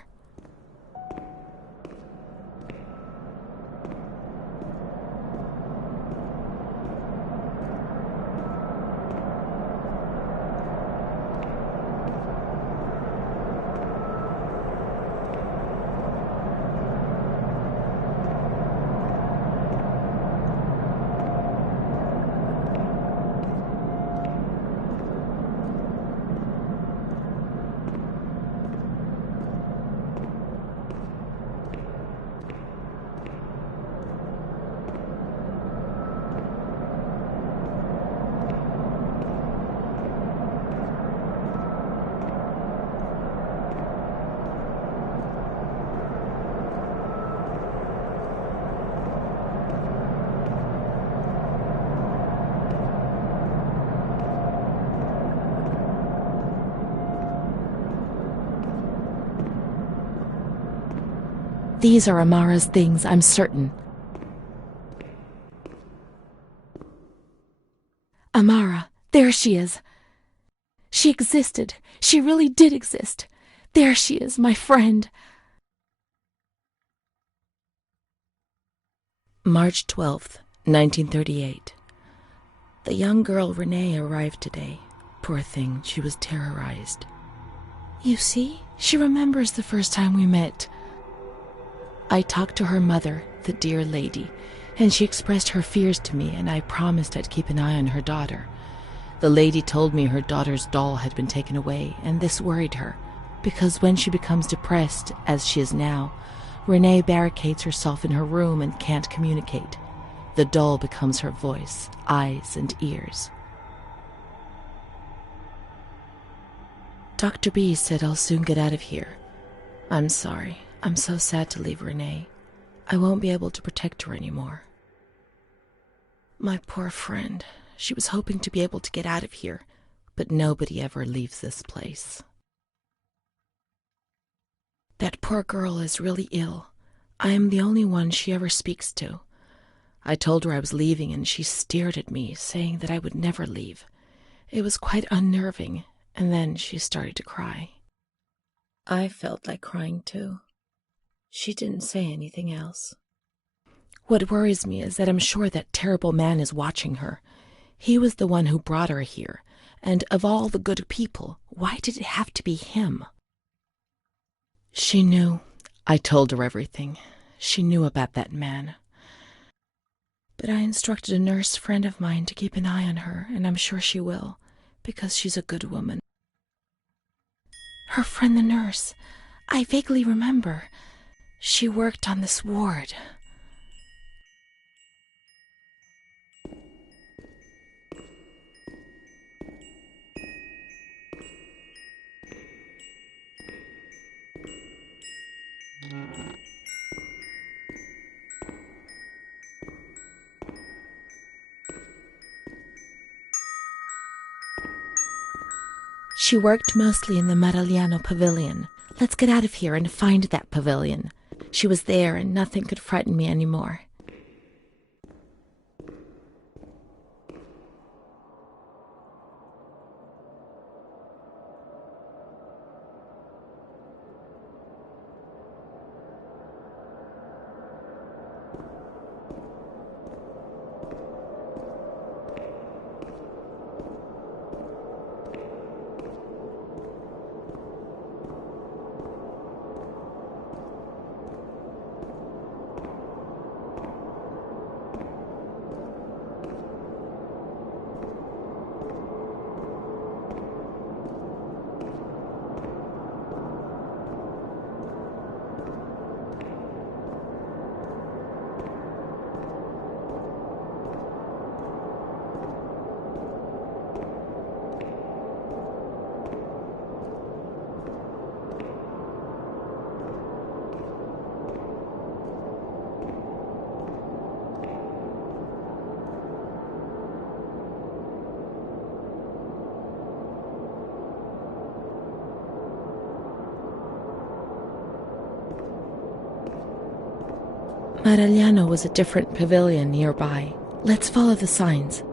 These are Amara's things, I'm certain. Amara, there she is. She existed. She really did exist. There she is, my friend. March 12th, 1938. The young girl Renee arrived today. Poor thing, she was terrorized. You see, she remembers the first time we met. I talked to her mother, the dear lady, and she expressed her fears to me, and I promised I'd keep an eye on her daughter. The lady told me her daughter's doll had been taken away, and this worried her, because when she becomes depressed, as she is now, Renee barricades herself in her room and can't communicate. The doll becomes her voice, eyes, and ears. Dr. B said I'll soon get out of here. I'm sorry. I'm so sad to leave Renee. I won't be able to protect her anymore. My poor friend. She was hoping to be able to get out of here, but nobody ever leaves this place. That poor girl is really ill. I am the only one she ever speaks to. I told her I was leaving, and she stared at me, saying that I would never leave. It was quite unnerving, and then she started to cry. I felt like crying too. She didn't say anything else. What worries me is that I'm sure that terrible man is watching her. He was the one who brought her here, and of all the good people, why did it have to be him? She knew, I told her everything. She knew about that man. But I instructed a nurse friend of mine to keep an eye on her, and I'm sure she will, because she's a good woman. Her friend the nurse, I vaguely remember. She worked on this ward. She worked mostly in the Marigliano pavilion. Let's get out of here and find that pavilion. She was there and nothing could frighten me anymore. Marigliano was a different pavilion nearby. Let's follow the signs.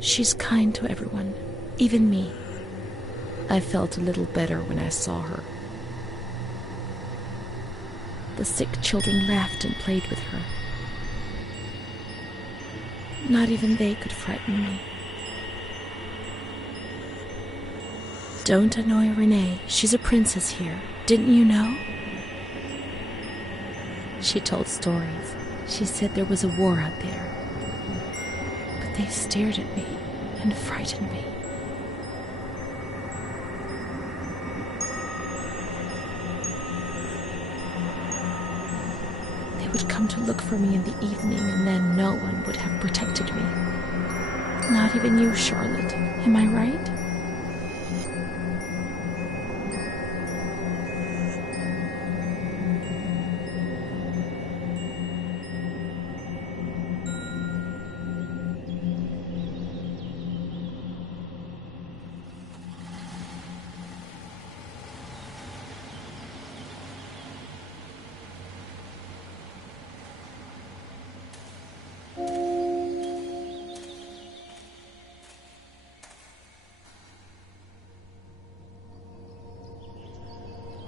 She's kind to everyone, even me. I felt a little better when I saw her. The sick children laughed and played with her. Not even they could frighten me. Don't annoy Renee. She's a princess here. Didn't you know? She told stories. She said there was a war out there. But they stared at me and frightened me. They would come to look for me in the evening, and then no one would have protected me. Not even you, Charlotte. Am I right?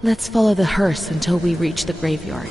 Let's follow the hearse until we reach the graveyard.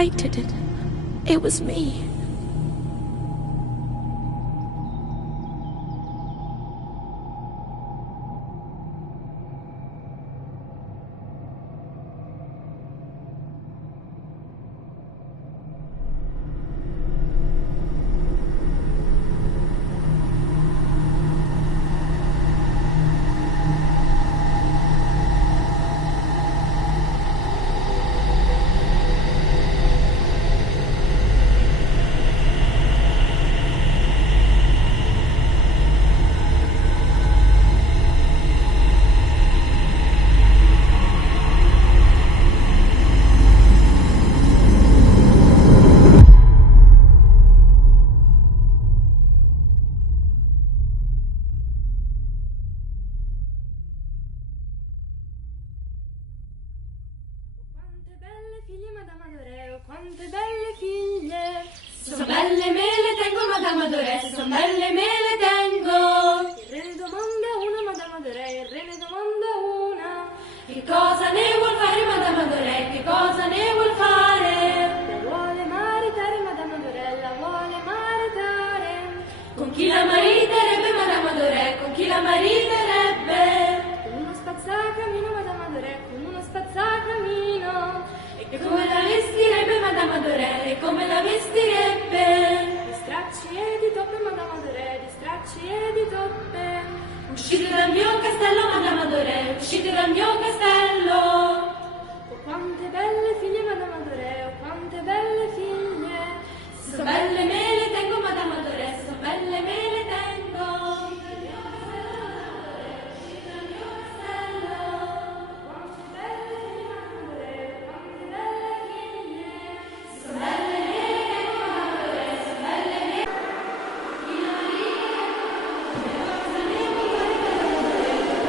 I did it. It was me. Quante belle figlie, se sono belle me le tengo, Madame Adoré, se sono belle me le tengo. Il re ne domanda una, Madame Adoré, il re ne domanda una. Che cosa ne vuol fare, Madame Adoré, che cosa ne vuol fare? La vuole maritare, Madame Adoré, la vuole maritare. Con chi la mariterebbe, Madame Adoré, con chi la mariterebbe? Con uno spazzacamino, Madame Adoré, con uno spazzacamino. E come la vestirebbe, Madame Adoré, e come la vestirebbe? Di stracci e di toppe, Madame Adoré, di stracci e di toppe. Uscite dal mio castello, Madame Adoré, uscite dal mio castello. Oh, quante belle figlie, Madame Adoré, oh, quante belle figlie. Se sono belle me le tengo, Madame Adoré, se sono belle me le tengo. Uscite dal mio castello. Quante belle figlie, Madame Adoré, quante belle figlie. Se sono belle me le tengo, Madame Adoré, se sono belle me. Chi la marita, che cosa ne vuol fare, Madame Adoré, che cosa ne vuol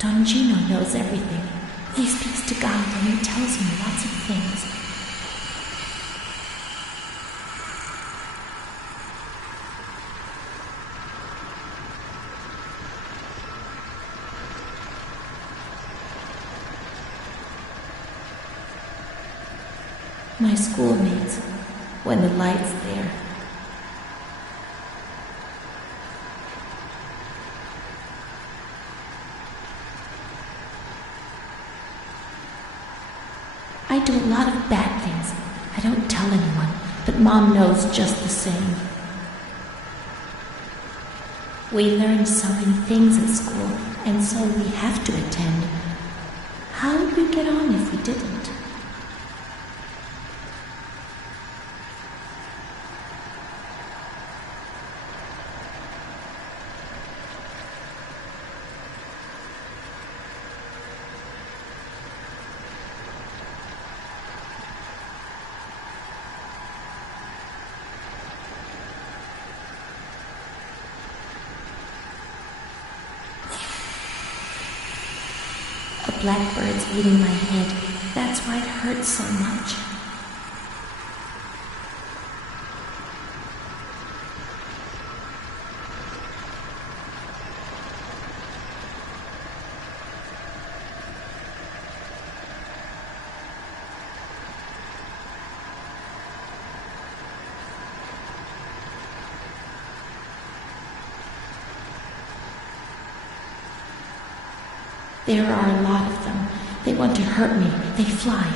Don Gino knows everything. He speaks to God and he tells me lots of things. My schoolmates, when the light's there. I do a lot of bad things. I don't tell anyone, but Mom knows just the same. We learn so many things at school, and so we have to attend. How would we get on if we didn't? A blackbird's eating my head. That's why it hurts so much. There are a lot of them. They want to hurt me. They fly.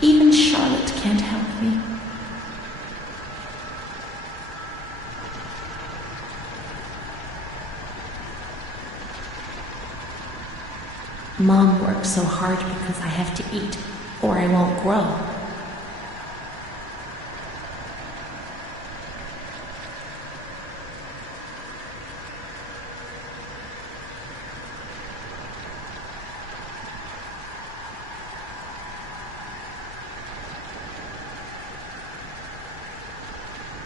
Even Charlotte can't help me. Mom works so hard because I have to eat, or I won't grow.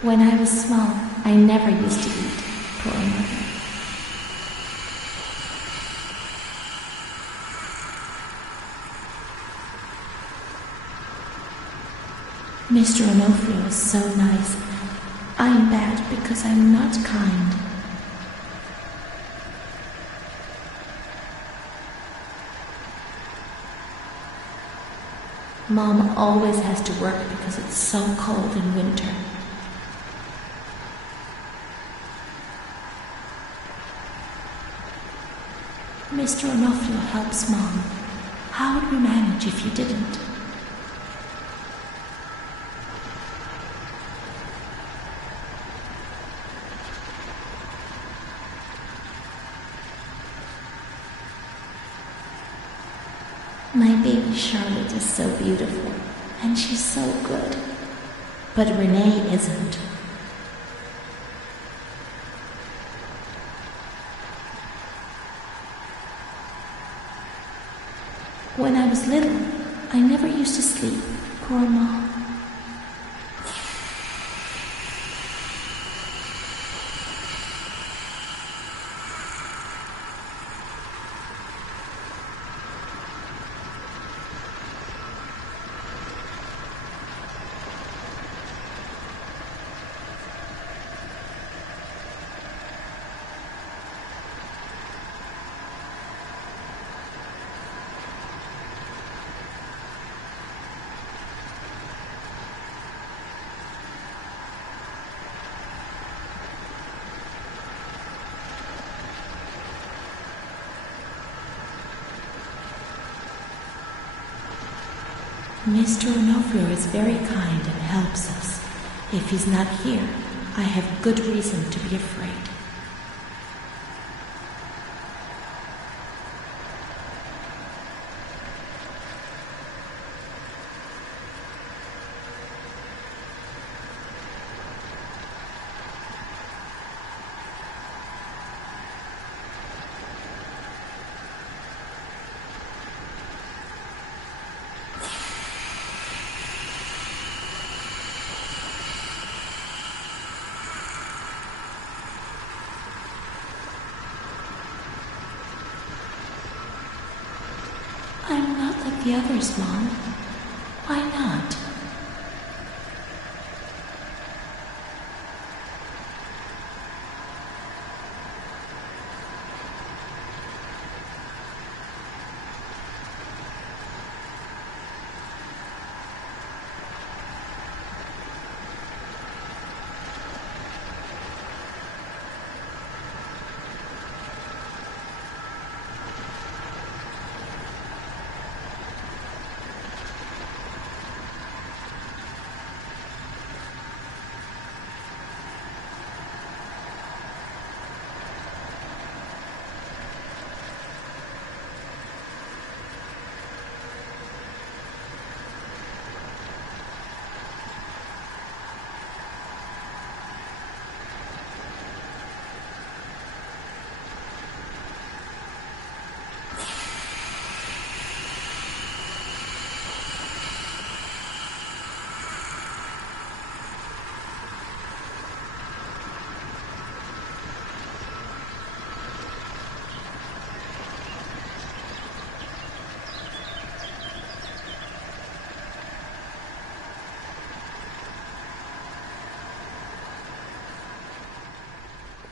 When I was small, I never used to eat, poor mother. Mr. Onofrio is so nice. I'm bad because I'm not kind. Mom always has to work because it's so cold in winter. Mr. Onofrio helps Mom. How would we manage if you didn't? My baby Charlotte is so beautiful, and she's so good. But Renee isn't. When I was little, I never used to sleep, poor Mom. Mr. Onofrio is very kind and helps us. If he's not here, I have good reason to be afraid. I'm not like the others, Mom. Why not?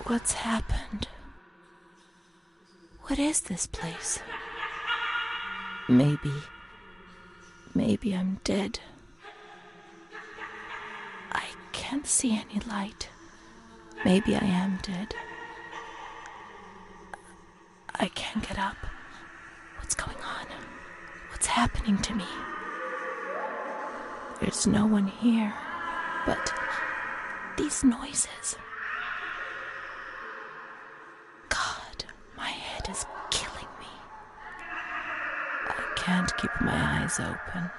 What's happened? What is this place? Maybe I'm dead. I can't see any light. Maybe I am dead. I can't get up. What's happening to me? There's no one here, but these noises. God, my head is killing me. I can't keep my eyes open.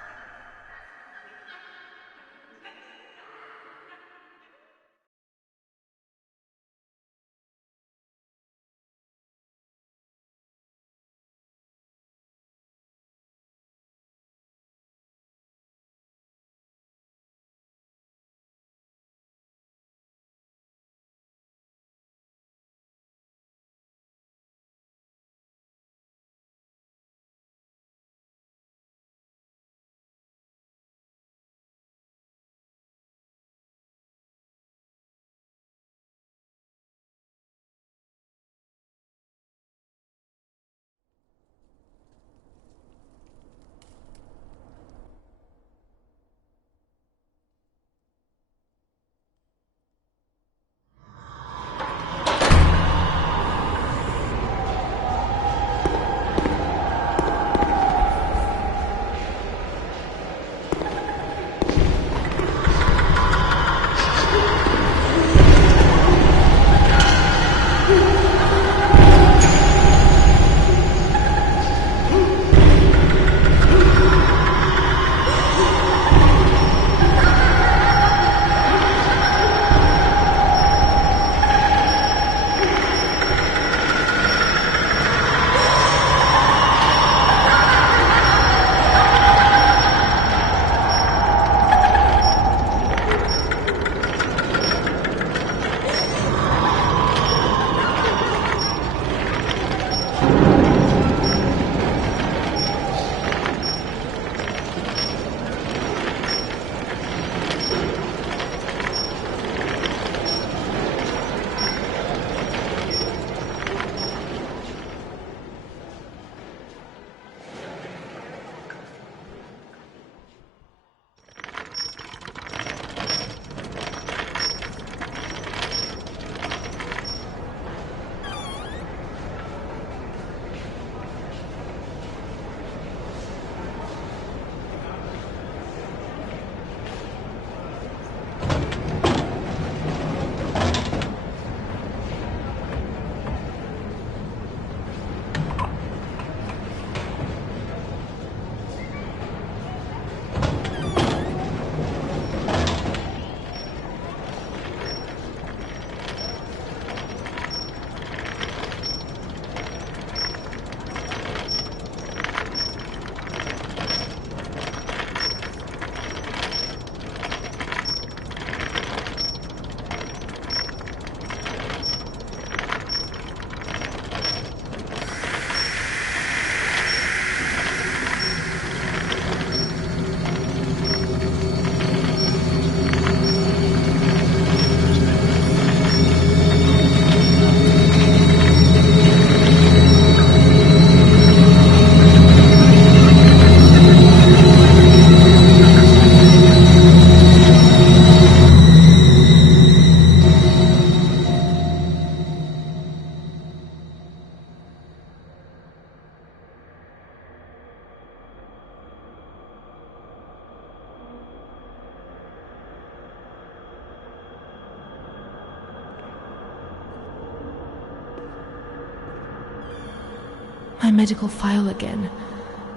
My medical file again.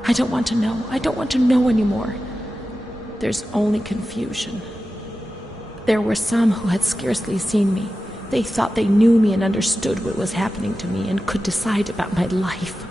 I don't want to know. I don't want to know anymore. There's only confusion. There were some who had scarcely seen me. They thought they knew me and understood what was happening to me and could decide about my life.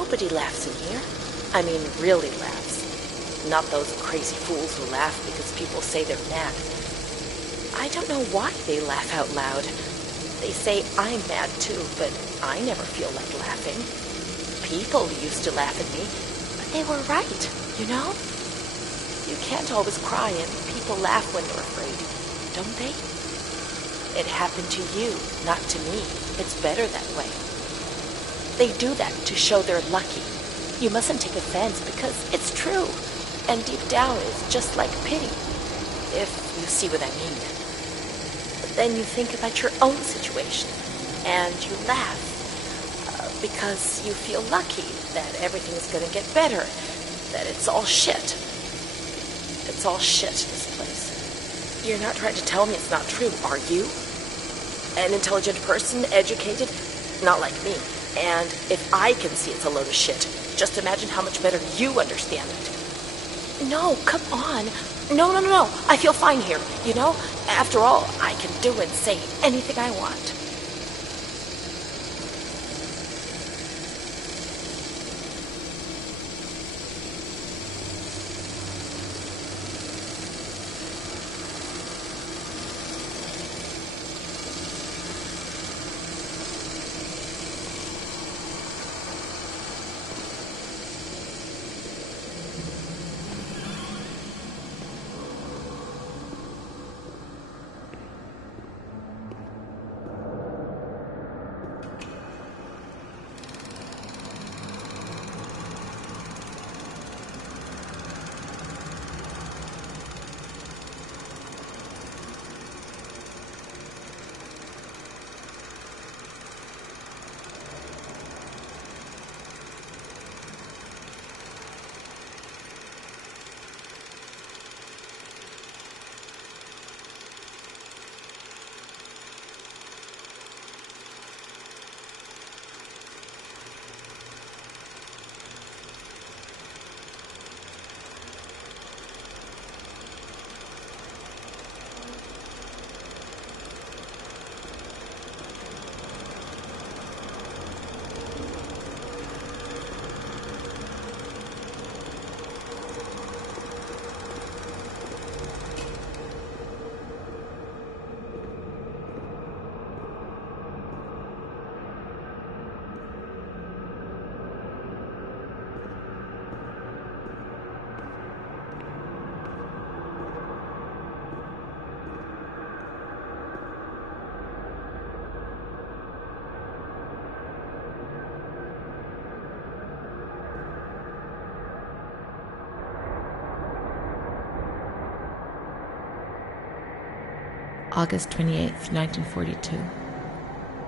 Nobody laughs in here. I mean, really laughs. Not those crazy fools who laugh because people say they're mad. I don't know why they laugh out loud. They say I'm mad too, but I never feel like laughing. People used to laugh at me, but they were right, you know? You can't always cry and people laugh when they're afraid, don't they? It happened to you, not to me. It's better that way. They do that to show they're lucky. You mustn't take offense because it's true. And deep down it's just like pity, if you see what I mean. But then you think about your own situation, and you laugh because you feel lucky that everything's going to get better, that it's all shit. It's all shit, this place. You're not trying to tell me it's not true, are you? An intelligent person, educated, not like me. And if I can see it's a load of shit, just imagine how much better you understand it. No, come on. No. I feel fine here, you know? After all, I can do and say anything I want. August 28th, 1942.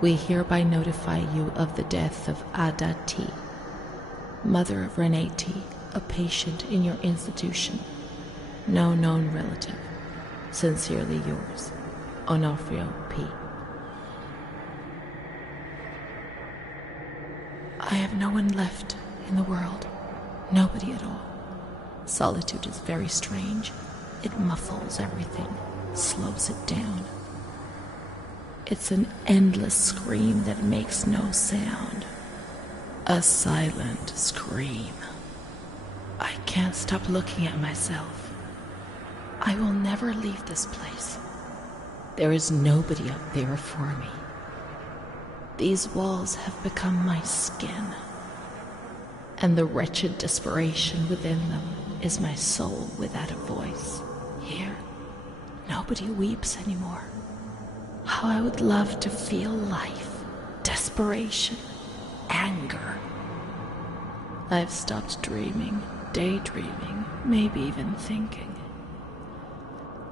We hereby notify you of the death of Ada T., mother of Renee T., a patient in your institution. No known relative. Sincerely yours, Onofrio P. I have no one left in the world. Nobody at all. Solitude is very strange. It muffles everything, slows it down. It's an endless scream that makes no sound. A silent scream. I can't stop looking at myself. I will never leave this place. There is nobody up there for me. These walls have become my skin, and the wretched desperation within them is my soul without a voice. Here, nobody weeps anymore. How I would love to feel life, desperation, anger. I've stopped dreaming, daydreaming, maybe even thinking.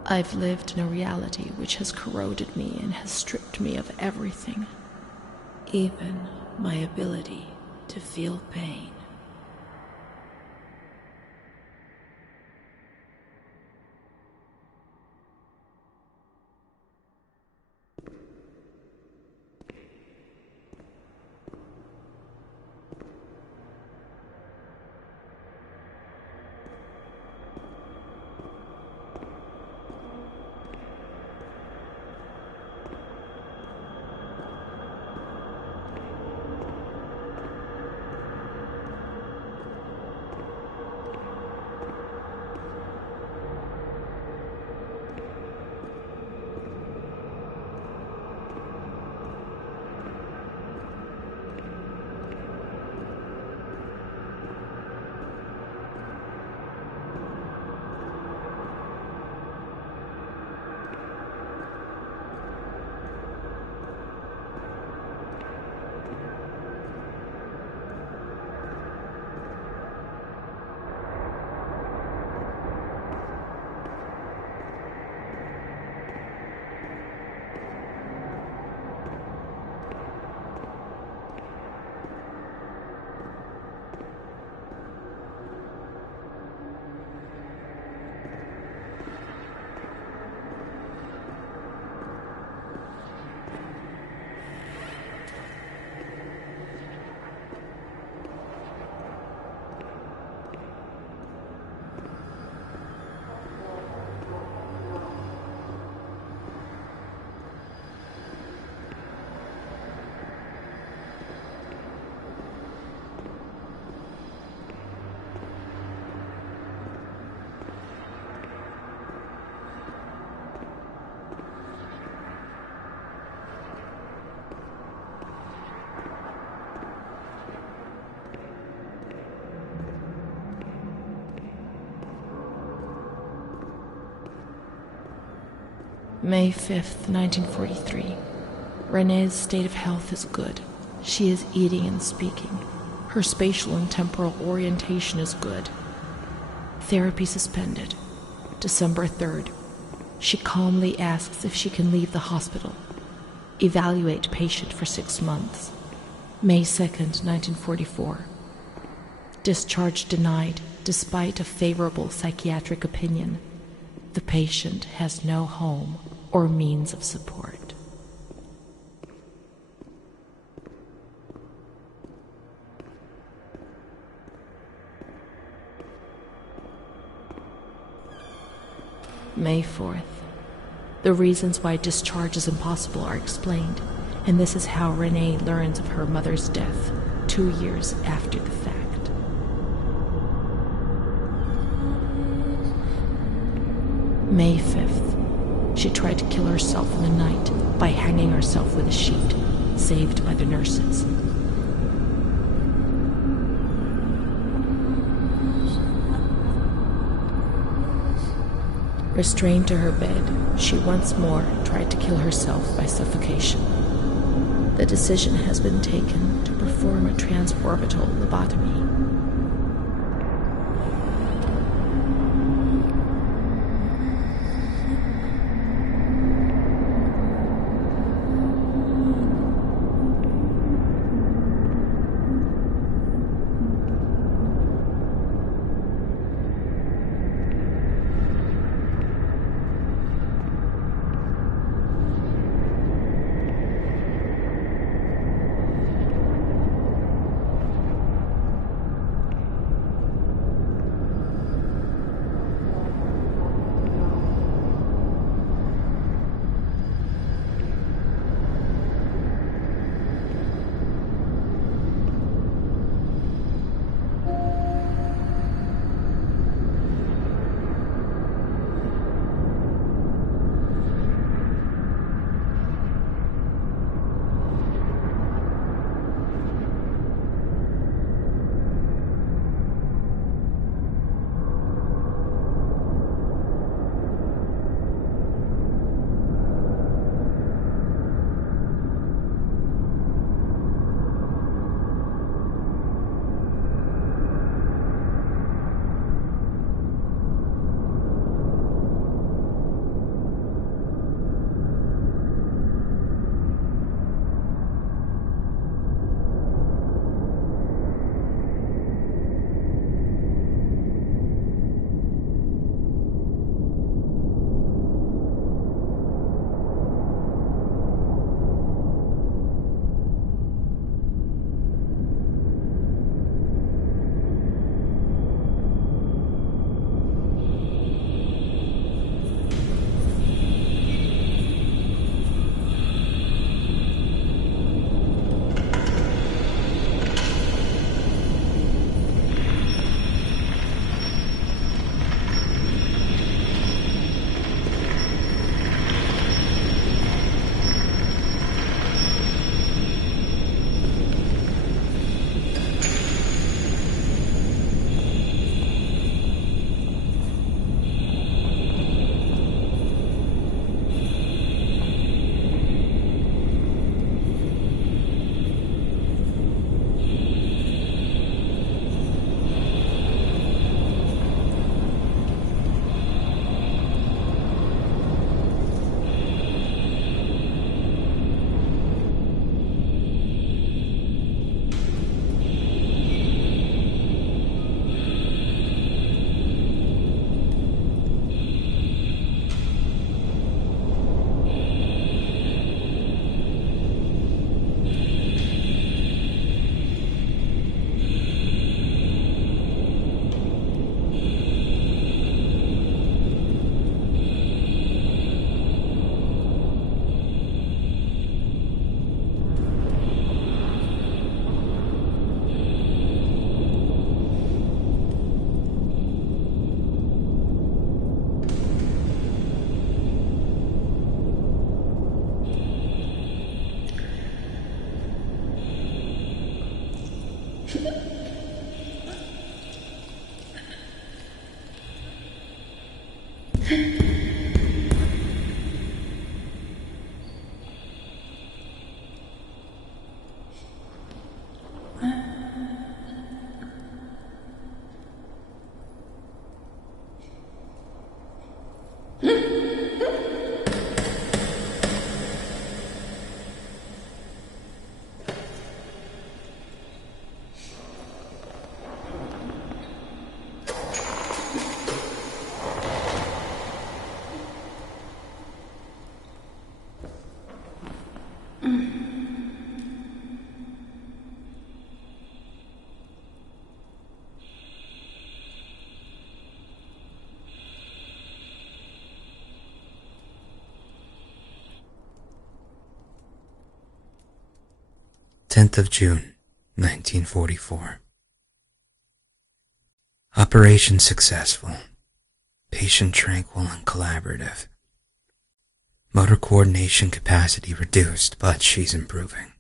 I've lived in a reality which has corroded me and has stripped me of everything, even my ability to feel pain. May 5th, 1943. Renee's state of health is good. She is eating and speaking. Her spatial and temporal orientation is good. Therapy suspended. December 3rd. She calmly asks if she can leave the hospital. Evaluate patient for 6 months. May 2nd, 1944. Discharge denied despite a favorable psychiatric opinion. The patient has no home or means of support. May 4th. The reasons why discharge is impossible are explained, and this is how Renee learns of her mother's death 2 years after the fact. May 5th. She tried to kill herself in the night by hanging herself with a sheet, saved by the nurses. Restrained to her bed, she once more tried to kill herself by suffocation. The decision has been taken to perform a transorbital lobotomy. 10th of June, 1944. Operation successful. Patient tranquil and collaborative. Motor coordination capacity reduced, but she's improving.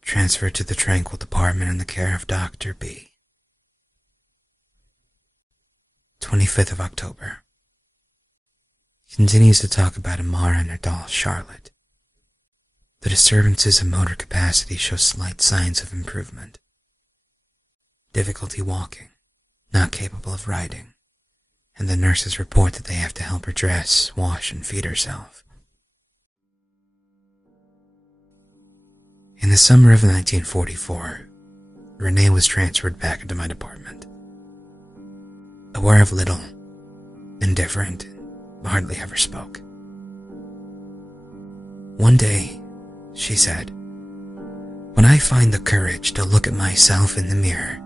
Transferred to the tranquil department in the care of Dr. B. 25th of October. Continues to talk about Amara and her doll, Charlotte. The disturbances of motor capacity show slight signs of improvement. Difficulty walking, not capable of riding, and the nurses report that they have to help her dress, wash, and feed herself. In the summer of 1944, Renee was transferred back into my department. Aware of little, indifferent, hardly ever spoke. One day, she said, "When I find the courage to look at myself in the mirror,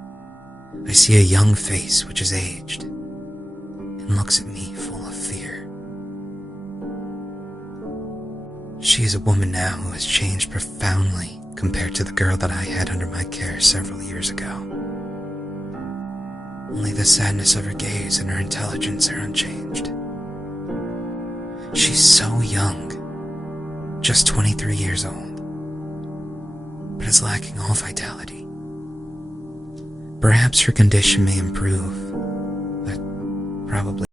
I see a young face which is aged and looks at me full of fear." She is a woman now who has changed profoundly compared to the girl that I had under my care several years ago. Only the sadness of her gaze and her intelligence are unchanged. She's so young, just 23 years old, but is lacking all vitality. Perhaps her condition may improve, but probably